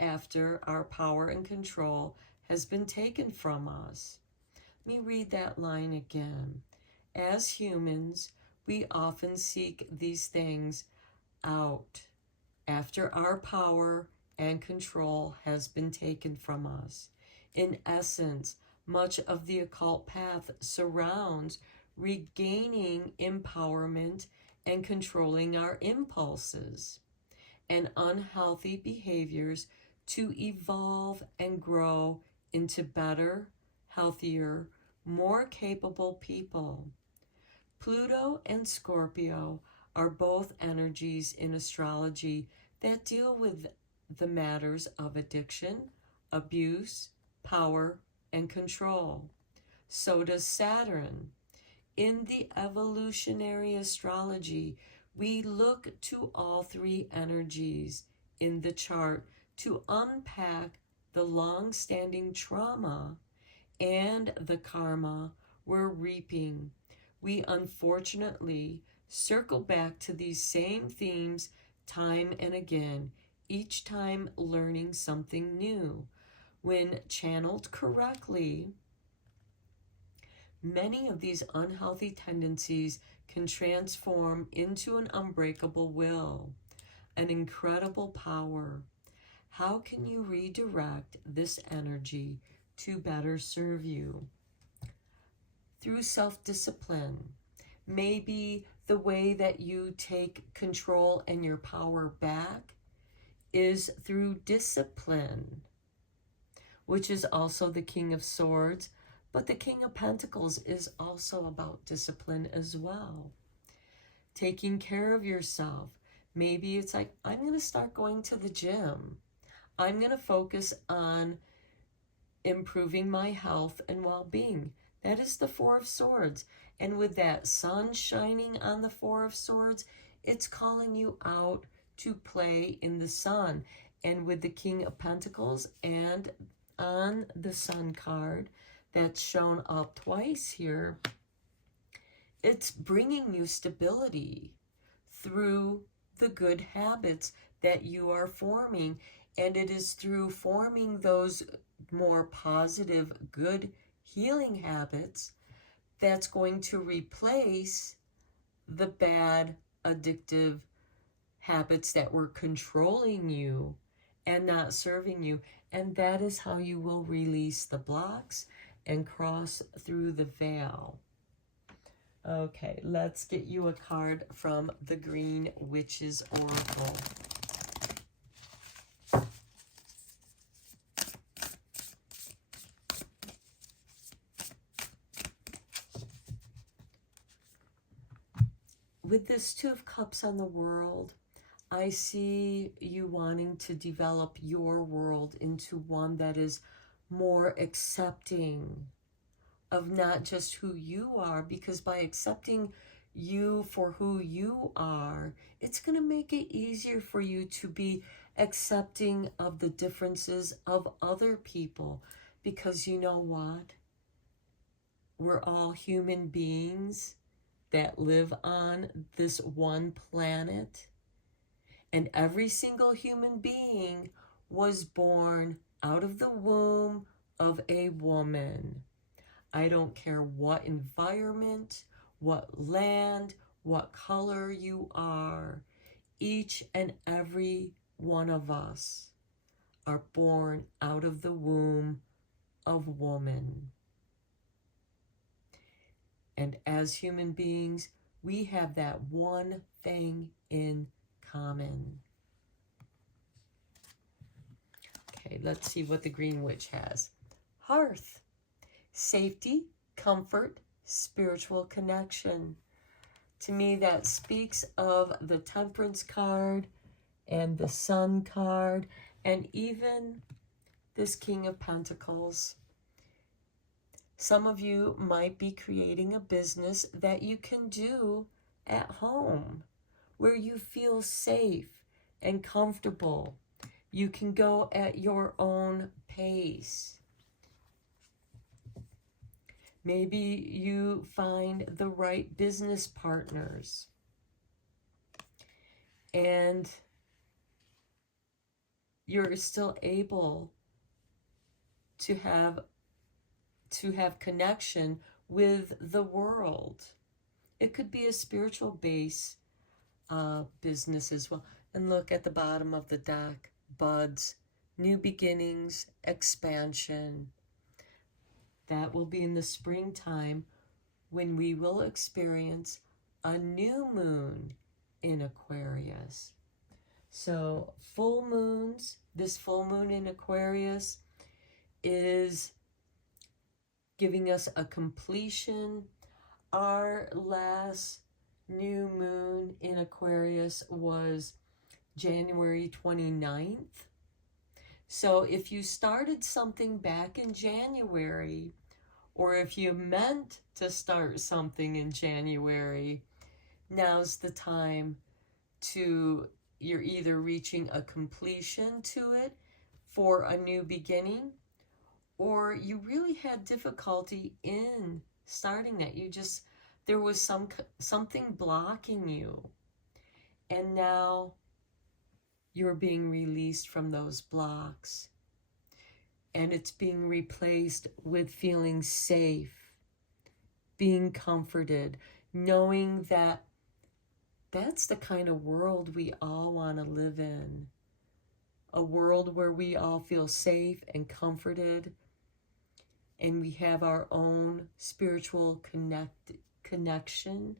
after our power and control has been taken from us. Let me read that line again. As humans, we often seek these things out after our power and control has been taken from us. In essence, much of the occult path surrounds regaining empowerment and controlling our impulses and unhealthy behaviors to evolve and grow into better, healthier, more capable people. Pluto and Scorpio are both energies in astrology that deal with the matters of addiction, abuse, power, and control. So does Saturn. In the evolutionary astrology, we look to all three energies in the chart to unpack the long-standing trauma and the karma we're reaping. We unfortunately circle back to these same themes time and again, each time learning something new. When channeled correctly, many of these unhealthy tendencies can transform into an unbreakable will, an incredible power. How can you redirect this energy to better serve you? Through self-discipline. Maybe the way that you take control and your power back is through discipline, which is also the King of Swords, but the King of Pentacles is also about discipline as well. Taking care of yourself. Maybe it's like, I'm going to start going to the gym. I'm going to focus on improving my health and well-being. That is the Four of Swords. And with that sun shining on the Four of Swords, it's calling you out to play in the sun. And with the King of Pentacles and on the Sun card that's shown up twice here, it's bringing you stability through the good habits that you are forming. And it is through forming those more positive, good healing habits that's going to replace the bad, addictive habits that were controlling you and not serving you. And that is how you will release the blocks and cross through the veil. Okay, let's get you a card from the Green Witch's Oracle. With this Two of Cups on the world, I see you wanting to develop your world into one that is more accepting of not just who you are, because by accepting you for who you are, it's going to make it easier for you to be accepting of the differences of other people. Because you know what? We're all human beings that live on this one planet. And every single human being was born out of the womb of a woman. I don't care what environment, what land, what color you are. Each and every one of us are born out of the womb of woman. And as human beings, we have that one thing in common. Okay, let's see what the Green Witch has. Hearth. Safety, comfort, spiritual connection. To me, that speaks of the Temperance card and the Sun card and even this King of Pentacles. Some of you might be creating a business that you can do at home where you feel safe and comfortable. You can go at your own pace. Maybe you find the right business partners, and you're still able to have connection with the world. It could be a spiritual base business as well. And look at the bottom of the deck: buds, new beginnings, expansion. That will be in the springtime, when we will experience a new moon in Aquarius. So full moons, this full moon in Aquarius is giving us a completion. Our last new moon in Aquarius was January 29th. So if you started something back in January, or if you meant to start something in January, now's the time you're either reaching a completion to it for a new beginning, or you really had difficulty in starting that. There was something blocking you, and now you're being released from those blocks. And it's being replaced with feeling safe, being comforted, knowing that that's the kind of world we all want to live in. A world where we all feel safe and comforted, and we have our own spiritual connection,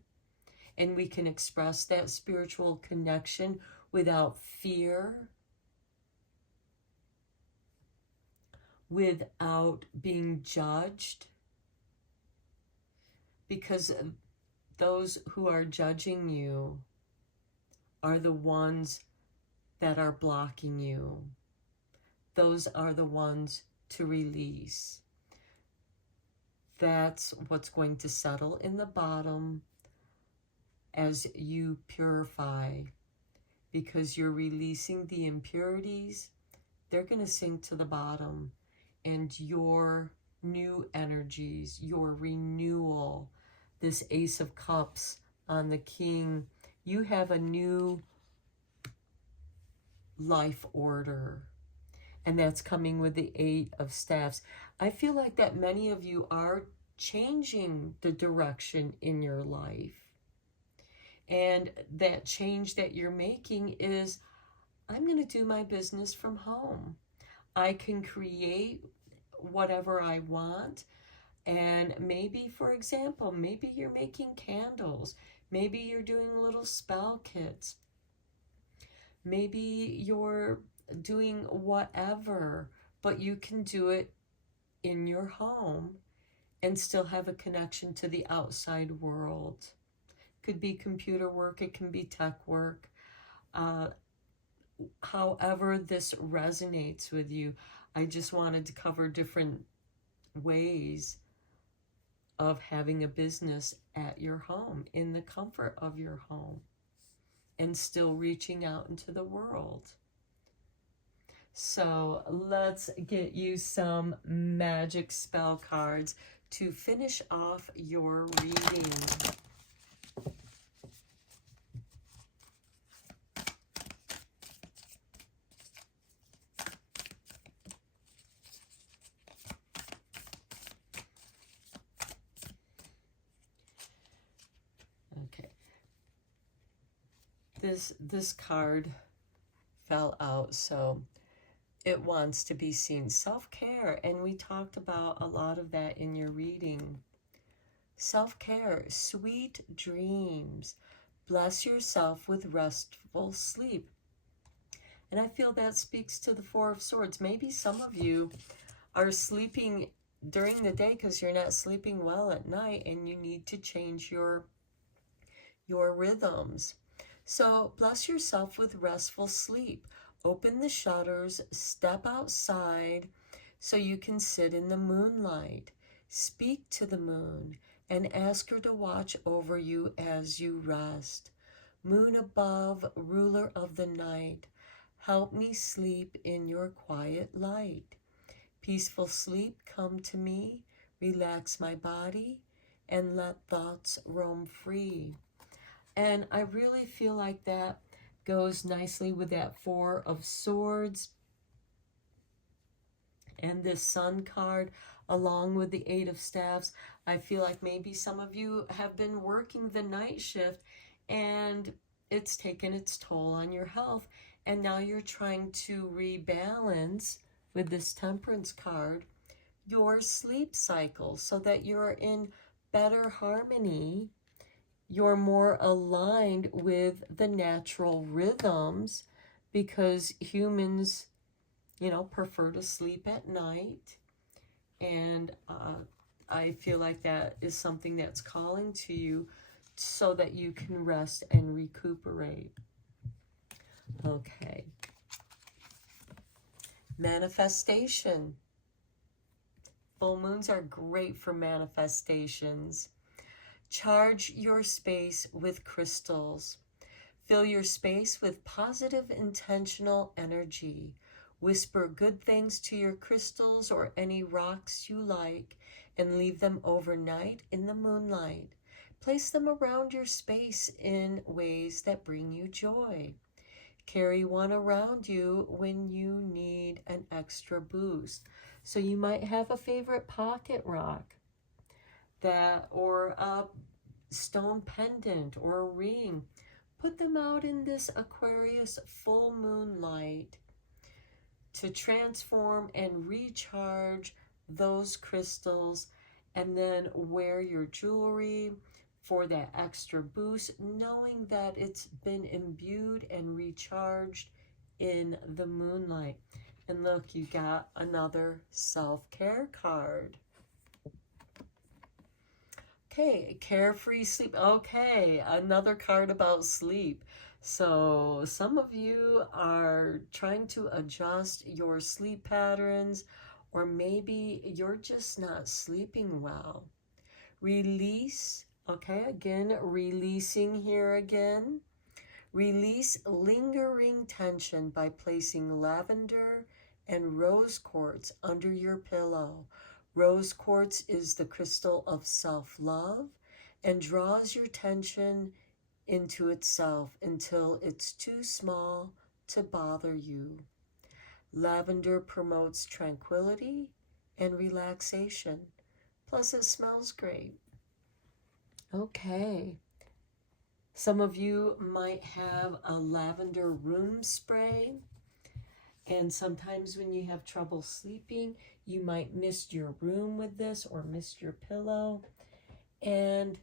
and we can express that spiritual connection without fear, without being judged, because those who are judging you are the ones that are blocking you. Those are the ones to release. That's what's going to settle in the bottom as you purify, because you're releasing the impurities. They're going to sink to the bottom, and your new energies, your renewal, this Ace of Cups on the King, you have a new life order, and that's coming with the Eight of Staffs. I feel like that many of you are changing the direction in your life, and that change that you're making is, I'm going to do my business from home. I can create whatever I want. And maybe, for example, maybe you're making candles. Maybe you're doing little spell kits. Maybe you're doing whatever, but you can do it in your home and still have a connection to the outside world. Could be computer work, it can be tech work. However this resonates with you, I just wanted to cover different ways of having a business at your home, in the comfort of your home, and still reaching out into the world. So let's get you some magic spell cards to finish off your reading. Okay. This card fell out, so it wants to be seen. Self-care, and we talked about a lot of that in your reading. Self-care, sweet dreams. Bless yourself with restful sleep. And I feel that speaks to the Four of Swords. Maybe some of you are sleeping during the day because you're not sleeping well at night, and you need to change your rhythms. So bless yourself with restful sleep. Open the shutters, step outside so you can sit in the moonlight. Speak to the moon and ask her to watch over you as you rest. Moon above, ruler of the night, help me sleep in your quiet light. Peaceful sleep, come to me. relax my body, and let thoughts roam free. And I really feel like that goes nicely with that Four of Swords and this Sun card, along with the Eight of Staffs. I feel like maybe some of you have been working the night shift and it's taken its toll on your health. And now you're trying to rebalance with this Temperance card your sleep cycle so that you're in better harmony. You're more aligned with the natural rhythms, because humans, you know, prefer to sleep at night. And I feel like that is something that's calling to you so that you can rest and recuperate. Okay. Manifestation. Full moons are great for manifestations. Charge your space with crystals. Fill your space with positive, intentional energy. Whisper good things to your crystals or any rocks you like and leave them overnight in the moonlight. Place them around your space in ways that bring you joy. Carry one around you when you need an extra boost. So you might have a favorite pocket rock, that, or a stone pendant or a ring. Put them out in this Aquarius full moon light to transform and recharge those crystals, and then wear your jewelry for that extra boost, knowing that it's been imbued and recharged in the moonlight. And look, you got another self-care card. Okay, carefree sleep. Okay, another card about sleep. So some of you are trying to adjust your sleep patterns, or maybe you're just not sleeping well. Release. Okay, again, releasing here again. Release lingering tension by placing lavender and rose quartz under your pillow. Rose quartz is the crystal of self-love and draws your tension into itself until it's too small to bother you. Lavender promotes tranquility and relaxation. Plus, it smells great. Okay. Some of you might have a lavender room spray. And sometimes when you have trouble sleeping, you might mist your room with this or mist your pillow. And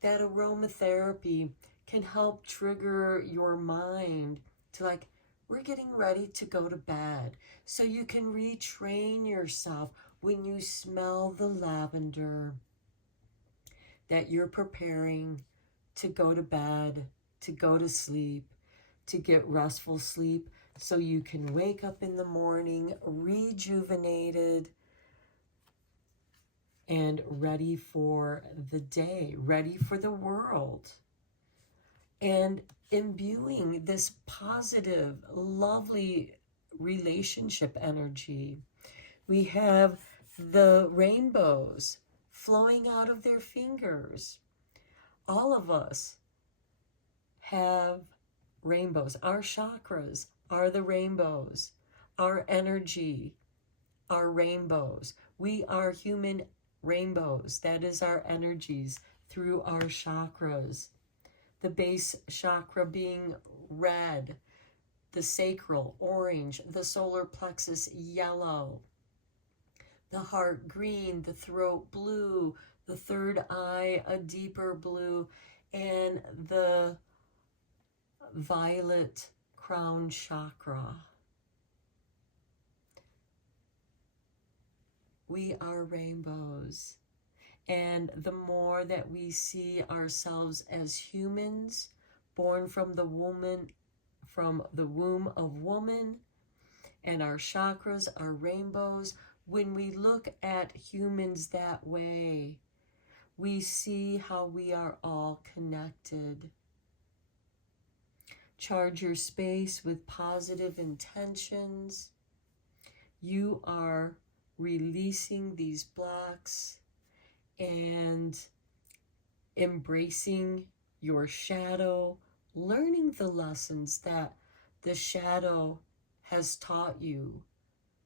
that aromatherapy can help trigger your mind to, like, we're getting ready to go to bed. So you can retrain yourself when you smell the lavender that you're preparing to go to bed, to go to sleep, to get restful sleep, so you can wake up in the morning rejuvenated and ready for the day, ready for the world. And imbuing this positive, lovely relationship energy. We have the rainbows flowing out of their fingers. All of us have rainbows. Our chakras are the rainbows. Our energy are rainbows. We are human rainbows. That is our energies through our chakras. The base chakra being red, the sacral orange, the solar plexus yellow, the heart green, the throat blue, the third eye a deeper blue, and the violet crown chakra. We are rainbows. And the more that we see ourselves as humans, born from the womb of woman, and our chakras are rainbows, when we look at humans that way, we see how we are all connected. Charge your space with positive intentions. You are releasing these blocks and embracing your shadow, learning the lessons that the shadow has taught you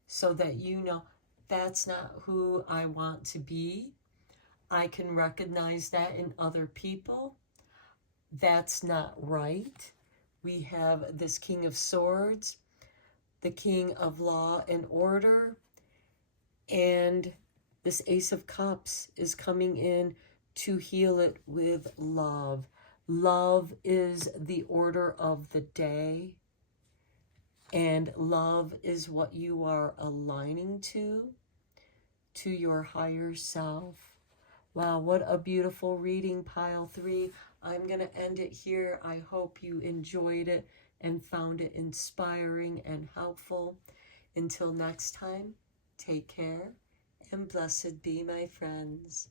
so that you know that's not who I want to be. I can recognize that in other people. That's not right. We have this King of Swords, the King of Law and Order, and this Ace of Cups is coming in to heal it with love. Love is the order of the day, and love is what you are aligning to your higher self. Wow, what a beautiful reading, Pile 3. I'm going to end it here. I hope you enjoyed it and found it inspiring and helpful. Until next time, take care and blessed be, my friends.